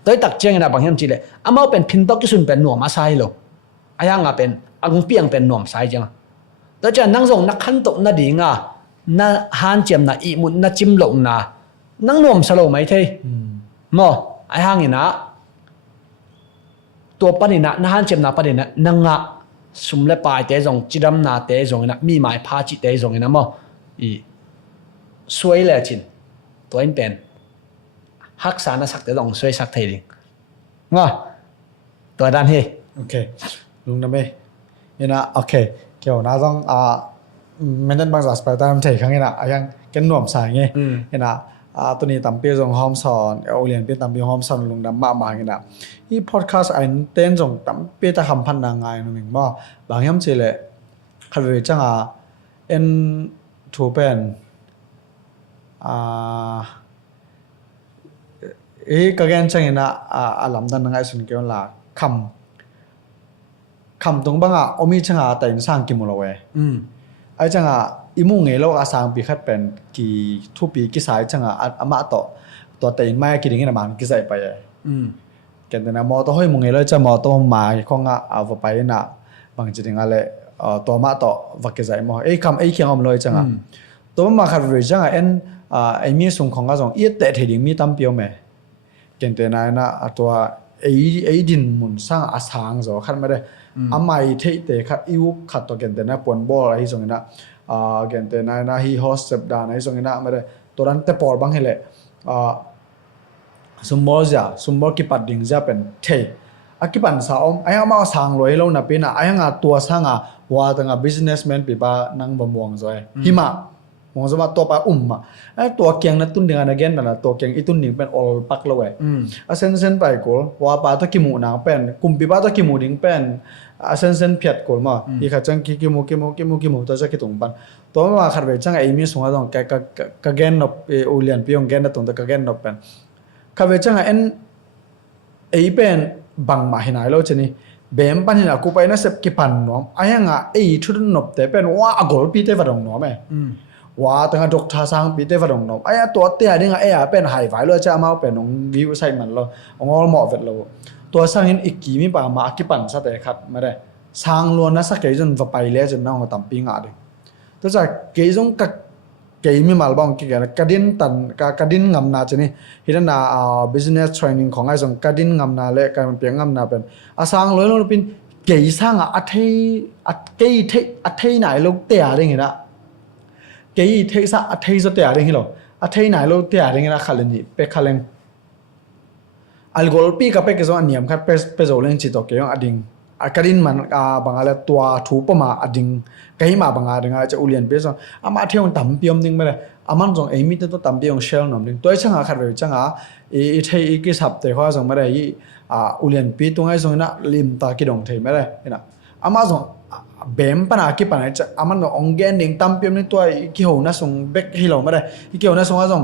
toi tak cheng ina bang hem chi le amau pen phin to ki sun pen nuam a sai lo ayang pen ang piang pen nuam sai chang to cha nang jong na khan to na dinga na han chem na i mun na chim lo na nang nuam salo mai thei mo ayang ina to panina na han chem na panina nanga sumle pai te jong chidam na te jong na mi mai pha chi te jong na mo i suai le chin to in pen hak sa na sak te dong suai sak thei ding nga to dan he okay lung na me ina okay kiểu na dong men den bang za spa tam thei khang ina ayang ken nuam sai nge inaตัวนี้ตำเปียจงหอมสอนเอาเรียนเปียตำเปียหอมสอนลงดำมาเงี้ยนะอีพอดแคสต์ไอ้เต้นจงตำเปียจะคำพันนางไงนึงบ่บางยามเจเลยคันเวจังเอ็นทูเป็นก็แกนจังเงี้ยนะลำดันนางไอ้สุนเกี่ยวละคำตรงบ้างอมีจังแต่ยังสร้างกิมโลเวไอ้จังอีมุ่งเงเราอาสางปีคัดเป็นกี่ทุปีกี่สายจังอามาต่อแต่ยังไม่กี่ดิ้งนะมันกี่ใส่ไปกันแต่นะมอต่อให้มุ่งเงเราจะมอต่อมาของเอาไปนะบางจุดยังอะไรตัวมาต่อวักกี่ใส่มอคำเขียงอมเลยจังตัวมาขัดเรื่องจังไอ้มีส่งของก็ส่งแต่เทดิ้งมีตั้มเปียวแม่กันแต่นะตัวไอ้ดินมุนสร้างอาสางจ้ะขัดไม่ได้ไม่เทแต่ขัดอิวขัดตัวกันแต่นะปนบอลอะไรส่งนะกันแต่นะฮีโฮสเซปดานะส่งนะไม่ได้ตัวนั้นแต่ปอลบางเฮเลยสมบูรณ์จ้ะสมบูรณ์กิปัดดิ่งจะเป็นเทกิปันสาวไอ้มาสร้างรวยเราหน้าเป็นไอ้ตัวสร้างว่าตั้งbusinessman ปีบ้านั่งบำวงจ้ะหิมะมองสมาตัวปลาไอ้ตัวเกียงนั้นตุนเดียงนะเกนนั่นแหละตัวเกียงอีตุนดิ่งเป็นออลปักเลยเส้นไปกูว่าปลาตัวกิมูนางเป็นกลุ่มปีบ้าตัวกิมูดิ่งเป็นเส้นเพียดกูมาอีขัดจังกิมูตัวจะกิตุงปันตัวมาขัดเวจังไอ้มีส่งอะไรตรงกะเกนนบโอเลียนพี่องเกนนั่นตรงแต่กะเกนนบเป็นขัดเวจังไอ้เป็นบางมาเห็นไหนแล้วเจนี่เบมปันนี่นะกูไปนั่นเสพกิปันน้องไอ้ไอ้ชุดนบแต่เป็นว่าอกอลปีเตฟดงน้องไหมว่าตั้งแต่ดอกทาสังปีเตฟดงน้องไอ้ตัวเตี้ยนี่ไงเป็นไฮไฟเลยจะมาเป็นน้องวิวใส่มันเราองอลหมอเวทเรา ตัวสร้างอินอีกกี่มีป่ามากิปันซะแต่ครับไม่ได้สร้างล้วนนะสักเกยจนว่าไปแล้วจนน้องตัมปีงาดิตัวจากเกยจงกัเกยมีมาลบองกี่กันกระดินตันกระดินงำนาจะนี่ฮิตนาbusiness training ของไอ้จงกระดินงำนาและการเปลี่ยนงำนาเป็นสร้างล้วนเราเป็นเกยสร้างอัฐิเกยเทอัฐิไหนลูกเตะอะไรเงี้ยนะเกยเทสะอัฐิจะเตะอะไรเงี้ยหรออัฐิไหนลูกเตะอะไรเงี้ยนะขันนี่เป็กขันอัลกอฮอล์ปีกับเป็กจะอันเนียมครับเป็กจะเล่นจิตโอเคอดิ่งการินมันบางอะไรตัวถูปมาอดิ่งก็ให้มาบางอะไรจะอุเลียนเป็กจะอามาเที่ยวตั้มเปียมดิ่งไปเลยอามันจงเอ็มมิตตัวตั้มเปียมเชลน้ำดิ่งตัวช่างขัดไปช่างอีเทอีกิสับแต่เขาจงไม่ได้อุเลียนปีตรงไอ้จงน่ะลิมตากิดงเทไม่ได้นะอามาจงเบมปนากิปนาจะอามันจงองเกนดิ่งตั้มเปียมนี่ตัวกี่หัวน่ะจงเบกให้เราไม่ได้กี่หัวน่ะจงว่าจง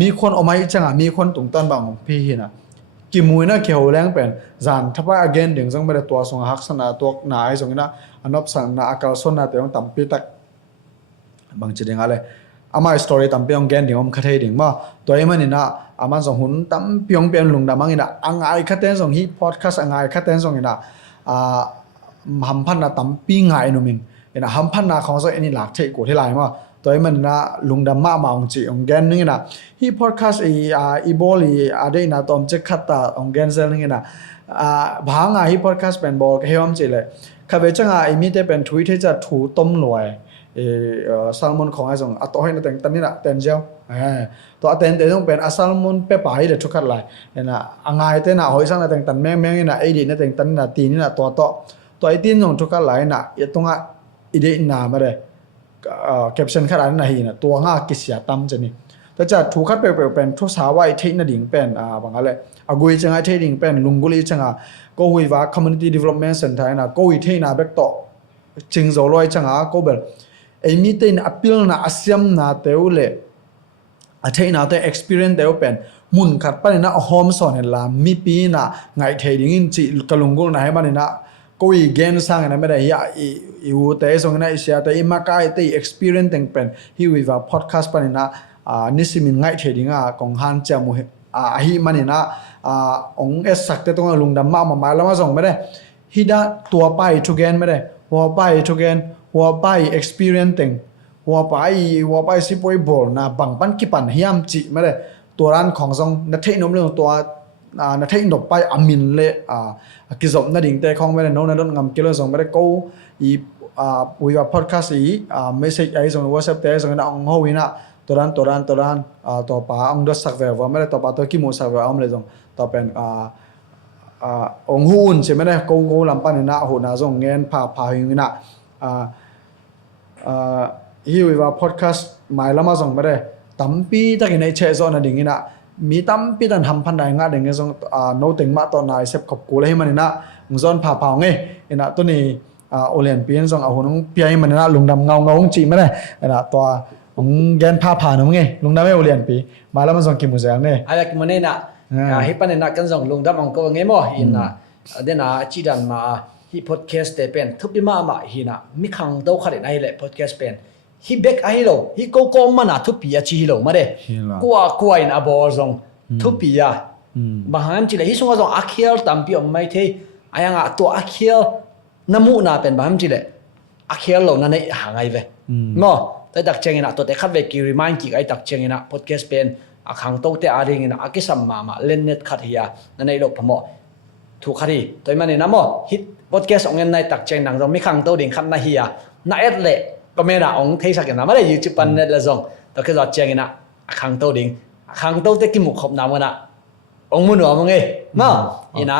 มีคนออกมาช่างมีคนตรงต้นบางพี่นะกิมวยนะเขียวแรงเป็นจานถ้าว่า again ดึงจังไม่ได้ตัวส่งหักสนาตัวหนาไอ้ส่งนะอันนับสังนาอากาศส่วนนาแต่ต้องตั้มปีตักบางจุดยังอะไรอามา story ตั้มปีอง again ดึงอมคัดให้ดึงมาตัวเองมันนี่นะอามันส่งหุ่นตั้มปีองเปลี่ยนลุงดามังนี่นะอ่างไอ้คัดเต้นส่งฮี podcast อ่างไอ้คัดเต้นส่งนี่นะหัมพันนะตั้มปีง่ายนุ่มิงนี่นะหัมพันนะของส่งอันนี้หลักเทกูที่ไรมาตัวเองมันนะลุงดำมาองจีองแกนนี่นะฮีพอดแคสต์อีบอลีอะไรนะตอมเจ็คขัดตาองแกนเซลนี่นะบางฮีพอดแคสต์เป็นบอกให้ผมจีเลยข้าพเจ้ามีแต่เป็นทวีตที่จะถูต้มลอยซัลมอนของไอ้ส่งตัวให้นะแต่งตันนี่นะแต่งเจ้าตัวแต่งแต่ต้องเป็นซัลมอนเป๊ะไปเดี๋ยวทุกขัดเลยนะอ่างไงแต่นะหอยสังนะแต่งตันแม่นี่นะไอ้ดีนะแต่งตันนี่นะตีนี่นะตัวไอ้ตีนของทุกขัดเลยนะยังต้องอีเดนนามาเลยแคปชั่นขนาดนั้นนะตัวง่ากิเสียตั้มจะนี่แต่จะถูกคัดเป็นทุกสาวไว้เทคนิคดิ่งเป็นบางอะไรกุยจังไอเทคนิคเป็นลุงกุลีจังก็หุยว่า community development center นะก็หุยเทน่าเบกต่อจึงจะรวยจังก็แบบไอ้มีเต้นอัพพิลนะอาเซียมนะเตวเล่เทน่าเต experience เตวเป็นมุนขัดไปนะโฮมสอนเห็นละมีปีนะไงเทดิ่งจีกลุงกุลนะให้มันนะก็อีเกนสร้างนะไม่ได้อีวูแต่ส่งนะอีเสียแต่อีมาใกล้แต่ experience แต่งเป็นฮิวิว่า podcast ปนินะนิสิมินไงเทดิ้งของฮันเจามุฮิมันนะองเอสสักแต่ตรงลุงดำมาแล้วมาส่งไม่ได้ฮิดาตัวไปทุกแกนไม่ได้หัวไปทุกแกนหัวไป experience แต่งหัวไปสิบอยบอลนะบางปันกิปันฮิมจิไม่ได้ตัวร้านของส่งนัทเทนนมเรื่องตัวนัทเทนดอกไปอามินเล่กิจกรรมนั่นดิ่งแต่ของไม่ได้น้องนั่นงำกิโลส่งไม่ได้กูอีวิวพอดแคสต์อีไม่ใช่ไอ้ส่งวอทส์แอปแต่ส่งนั่นองเขาวินะตัวนั้นตัวป้าองดสักเวลว่าไม่ได้ตัวป้าตัวกิมูสักเวลเอาไม่ได้ส่งตัวเป็นองหุ่นใช่ไหมเนี่ยกูลำปันนี่นะหุ่นนะส่งเงินพาอยู่นี่นะฮิวิวพอดแคสต์หมายแล้วมาส่งไม่ได้ตั้มปีตะกี้ในเชซอนนั่นดิ่งนี่นะมีตั้มปีตันทำพันได้งาเด้งเงี้ยส่งโน้ตเต็งมาตอนนายเซฟขบกูเลยให้มันนี่นะมึงซ้อนพาไงนี่นะตัวนี้โอเลียนเปลี่ยนส่งเอาหุ่นเปียให้มันนี่นะลุงดำเงาจีไม่ได้นี่นะตัวของแกนพาหนุ่มไงลุงดำไม่โอเลียนปีมาแล้วมันส่งกิมมุสยังเนี่ยอะไรกิมมันเนี่ยฮิปปันเนี่ยกันส่งลุงดำองก็ไงมั้งอินนะเดี๋ยวนะจีดันมาฮิพอดแคสต์เป็นทุบดิมาฮินะมีขังโตขัดในเลยพอดแคสต์เป็นฮิเบกไอโลฮิโกโกมันทุบปีอาชีโลมาเด้กว่าอินอบอร์ซงทุบปีอาบางครั้งจีเลยฮิส่งว่าส่งอาเคียลตั้มปีอมไม่เทไอ้ยังตัวอาเคียลน้ำมูน่าเป็นบางครั้งจีเลยอาเคียลโลนั่นเองหางไอเวเนาะแต่ดักเจงนะตัวแต่ขัดเวกิริมายกี่ไอ้ดักเจงนะพอดแคสต์เป็นขังโตแต่อาริงนะอากิสัมมาเล่นเน็ตขัดเฮียนั่นเองโลกพมถูกขัดที่ตัวมันเนี่ยนะมั้งฮิตพอดแคสต์ของเงินในดักเจงนังเราไม่ขังโตดิ่งขัดนาเฮียน่าเอ็ดเล่ก็ไม่ได้องเทสักอย่างนะไม่ได้ยูทูบปันเน็ตละซงแต่คือเราเจงนะขังโตดิ่งขังโตแต่กิมุขบน้ำมันนะองมุนหัวมึงเองเนาะอีนะ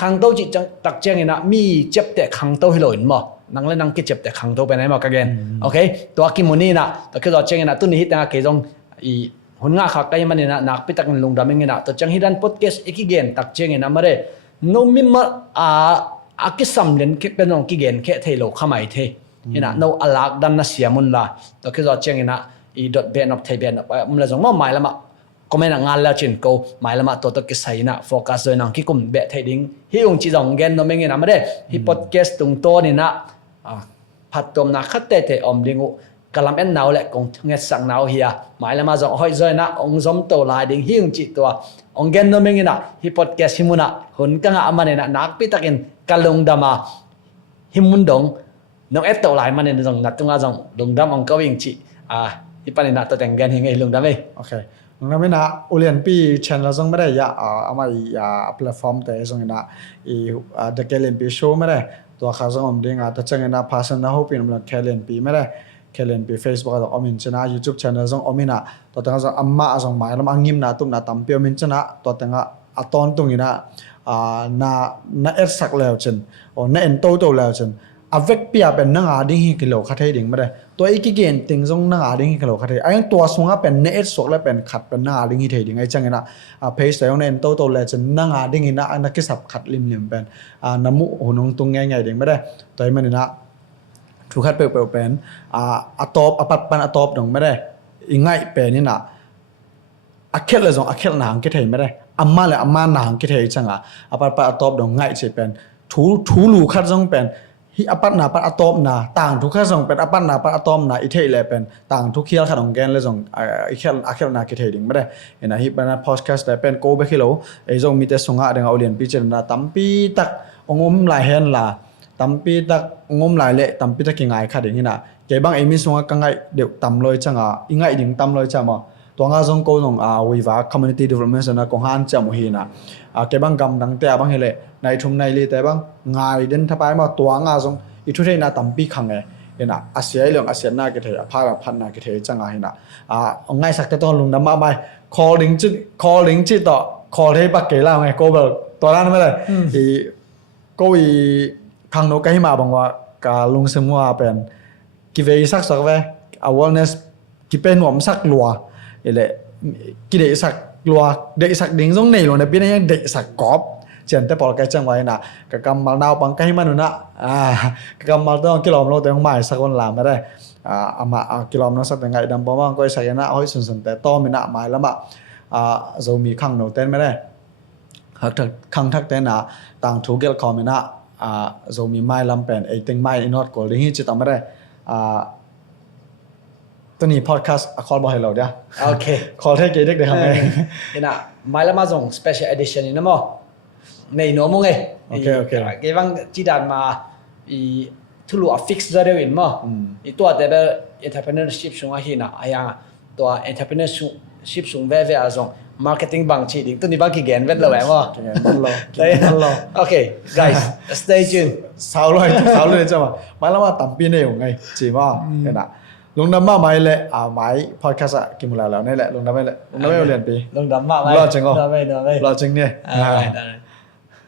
ขังโตจิตดักเจงนะมีเจ็บแต่ขังโตให้หล่นมั้งนั่งเล่นนั่งกิจเจ็บแต่ขังโตไปไหนมากันโอเคตัวกิมุนี่นะแต่คือเราเจงนะตุ้นฮิตนะเกี่ยงอีหุ่นงาขักไก่มันเนี่ยนะนักพิทักษ์ลงดำเองนะตัวจังฮิดันพอดแคสต์อีกเกนดักเจงนะมาเลยโนมิมาอากิสัมเลนเป็นน้องกิเกนแค่เทโลขมายเทนี่นะโนอลักดันน่ะเสียมุนละตัวคือเราเจงนะอีดอทเบนอฟเทเบนมันเลยส่งมาหมายละมาก็ไม่นังงานแล้วจินกูหมายละมาตัวกิสัยนะโฟกัสเลยนังกิกุมเบะเทดิ้งฮิองจีจงเกนโนเมงนะมาเลยฮิพอดแคสต์ตรงโตนี่นะพัดตัวนักขัดเตะอมดิงูก กะลำเอ็นหนาวแหละกงเงสังหนาวเฮียหมายละมาจงห้อยจอยนะองซอมโตลายดิ่งหิ้งจิตัวองเกนโนเมงินะฮิปอดแคสฮิมุนะหุนกังอามันเนนะนักปิตะกินกะลงดามาหิมุนดงน้องเอตโตลายมันเนนะจงนัดตุงอาจงลงดามองก็วิ่งจิฮิปันเนนะตัวแต่งกันเฮงไงลงดามเอ โอเคลงนั้นไม่นะอุเลียนปีชแนลซงไม่ได้ยาอามาแพลตฟอร์มแต่ซงนะเดกเลียนปีโชว์ไม่ได้ตัวข้าซงอมดิ้งแต่จังนะพาสนะฮูปินมันแคเลียนปีไม่ได้แคเลียนปี Facebook ก็อมินชนะ YouTube channel ซงอมินะตัวแต่งซงอัมมาซงหมายลำอังยิมนะตุ้มนะตั้มเปียวมินชนะตัวแต่งอัตอนตรงนี้นะna er sak leo chen o na en to leo chen avec pia pen na nga ding hi kilo khathai ding mare to iki gen ting jong na nga ding hi kilo khathai ayang to sunga pen na er sok la pen khat pen na ding hi thei ding ai changena page ta yong na en to le chen na nga ding hi na ki sap khat lim pen namu honong tung ngai ngai ding mare to ai man na thu khat pe pen atop apat pan atop dong mare ingai pen ni na akhel la jong akhel na ang ki thei mare amma le amma nang ki thei changa apar pa atop dong ngai che pen thu lu khat jong pen hi apat na pa atop na tang thu khat jong pen apat na pa atom na i thei le pen tang thu khial khat ong gen le jong i khel na ki thei ding mare ena hi bana podcast da pen ko be khilo e jong mi te songa denga audience pi chen na tampi tak ongom lai hen la tampi tak ongom lai le tampi tak ki ngai khat ding na ke bang emi songa ka ngai deu tam loi changa i ngai ding tam loi chamaตัวงาจงโกนงวิวา community development นะกงฮันจำหีนะเก็บบังกำดังแต่บังเฮเลในทุ่มในลีแต่บังง่ายเดินทับไปมาตัวงาจงอีทุเรนาตั้มปีขังเนะอาเซียเรื่องอาเซียนาเกเทพาราพันนาเกเทจังไงนะง่ายสักแต่ต้องลงน้ำมาไปคอลิงจิตต่อคอเทปักเกล่าไงโกแบบตัวนั้นไม่เลยก็ขังโนกให้มาบังว่าการลงสมัวเป็นกิเวสักสักเว awareness กิเป็นหนุ่มสักลัวเลยกิเดสักลัวเดสักดิ้งตรงไหนลงในปีนี้ยังเดสักกอบเจนแต่พอแกจังไว้นะกับกำมัลดาวปังใกล้มันนู่นนะกับกำมัลต้องกิโลเมตรแต่ของใหม่สักวันหลามไม่ได้อามากิโลเมตรสักแต่ไงดำปอมก็ใส่นะห้อยสุนแต่ต้อมีนะหมายแล้วมาจะมีขังโนเต้นไม่ได้ขังทักเต้นนะต่างถูกเกลคอมีนะจะมีไม้ลำเป็นไอติงไม้อินอตกอลดิ้งที่จะทำไม่ได้ตัวนี้พอดแคสต์คอลบอกให้เราเดี๋ยวโอเคคอลเทคเกเด็กเดี๋ยวทำไงนี่นะไม่ละมาส่ง special edition นี่นะมั้งในโน้มงไงโอเคเกี่ยงจีดานมาทุลุอ่ะ fix จะเรียกมั้งตัวแต่แบบ entrepreneurship สูงอ่ะหินะอย่างตัว entrepreneurship สูงเว่ๆส่ง marketing บางชีดิตัวนี้บางกี่แกนเวทเลยมั้งโอเค guys stay tuned สาวเลยจ้ะมาไม่ละมาตั้มปีนี่ยังไงจีว่าเห็นนะลงดำมาไม่เลยไม่พอดแคสต์กินหมดแล้วนี่แหละลงดำไม่เลยลงดำไม่เรียนปีลงดำมาไม่รอจริงเหรอรอไม่รอจริงเนี่ย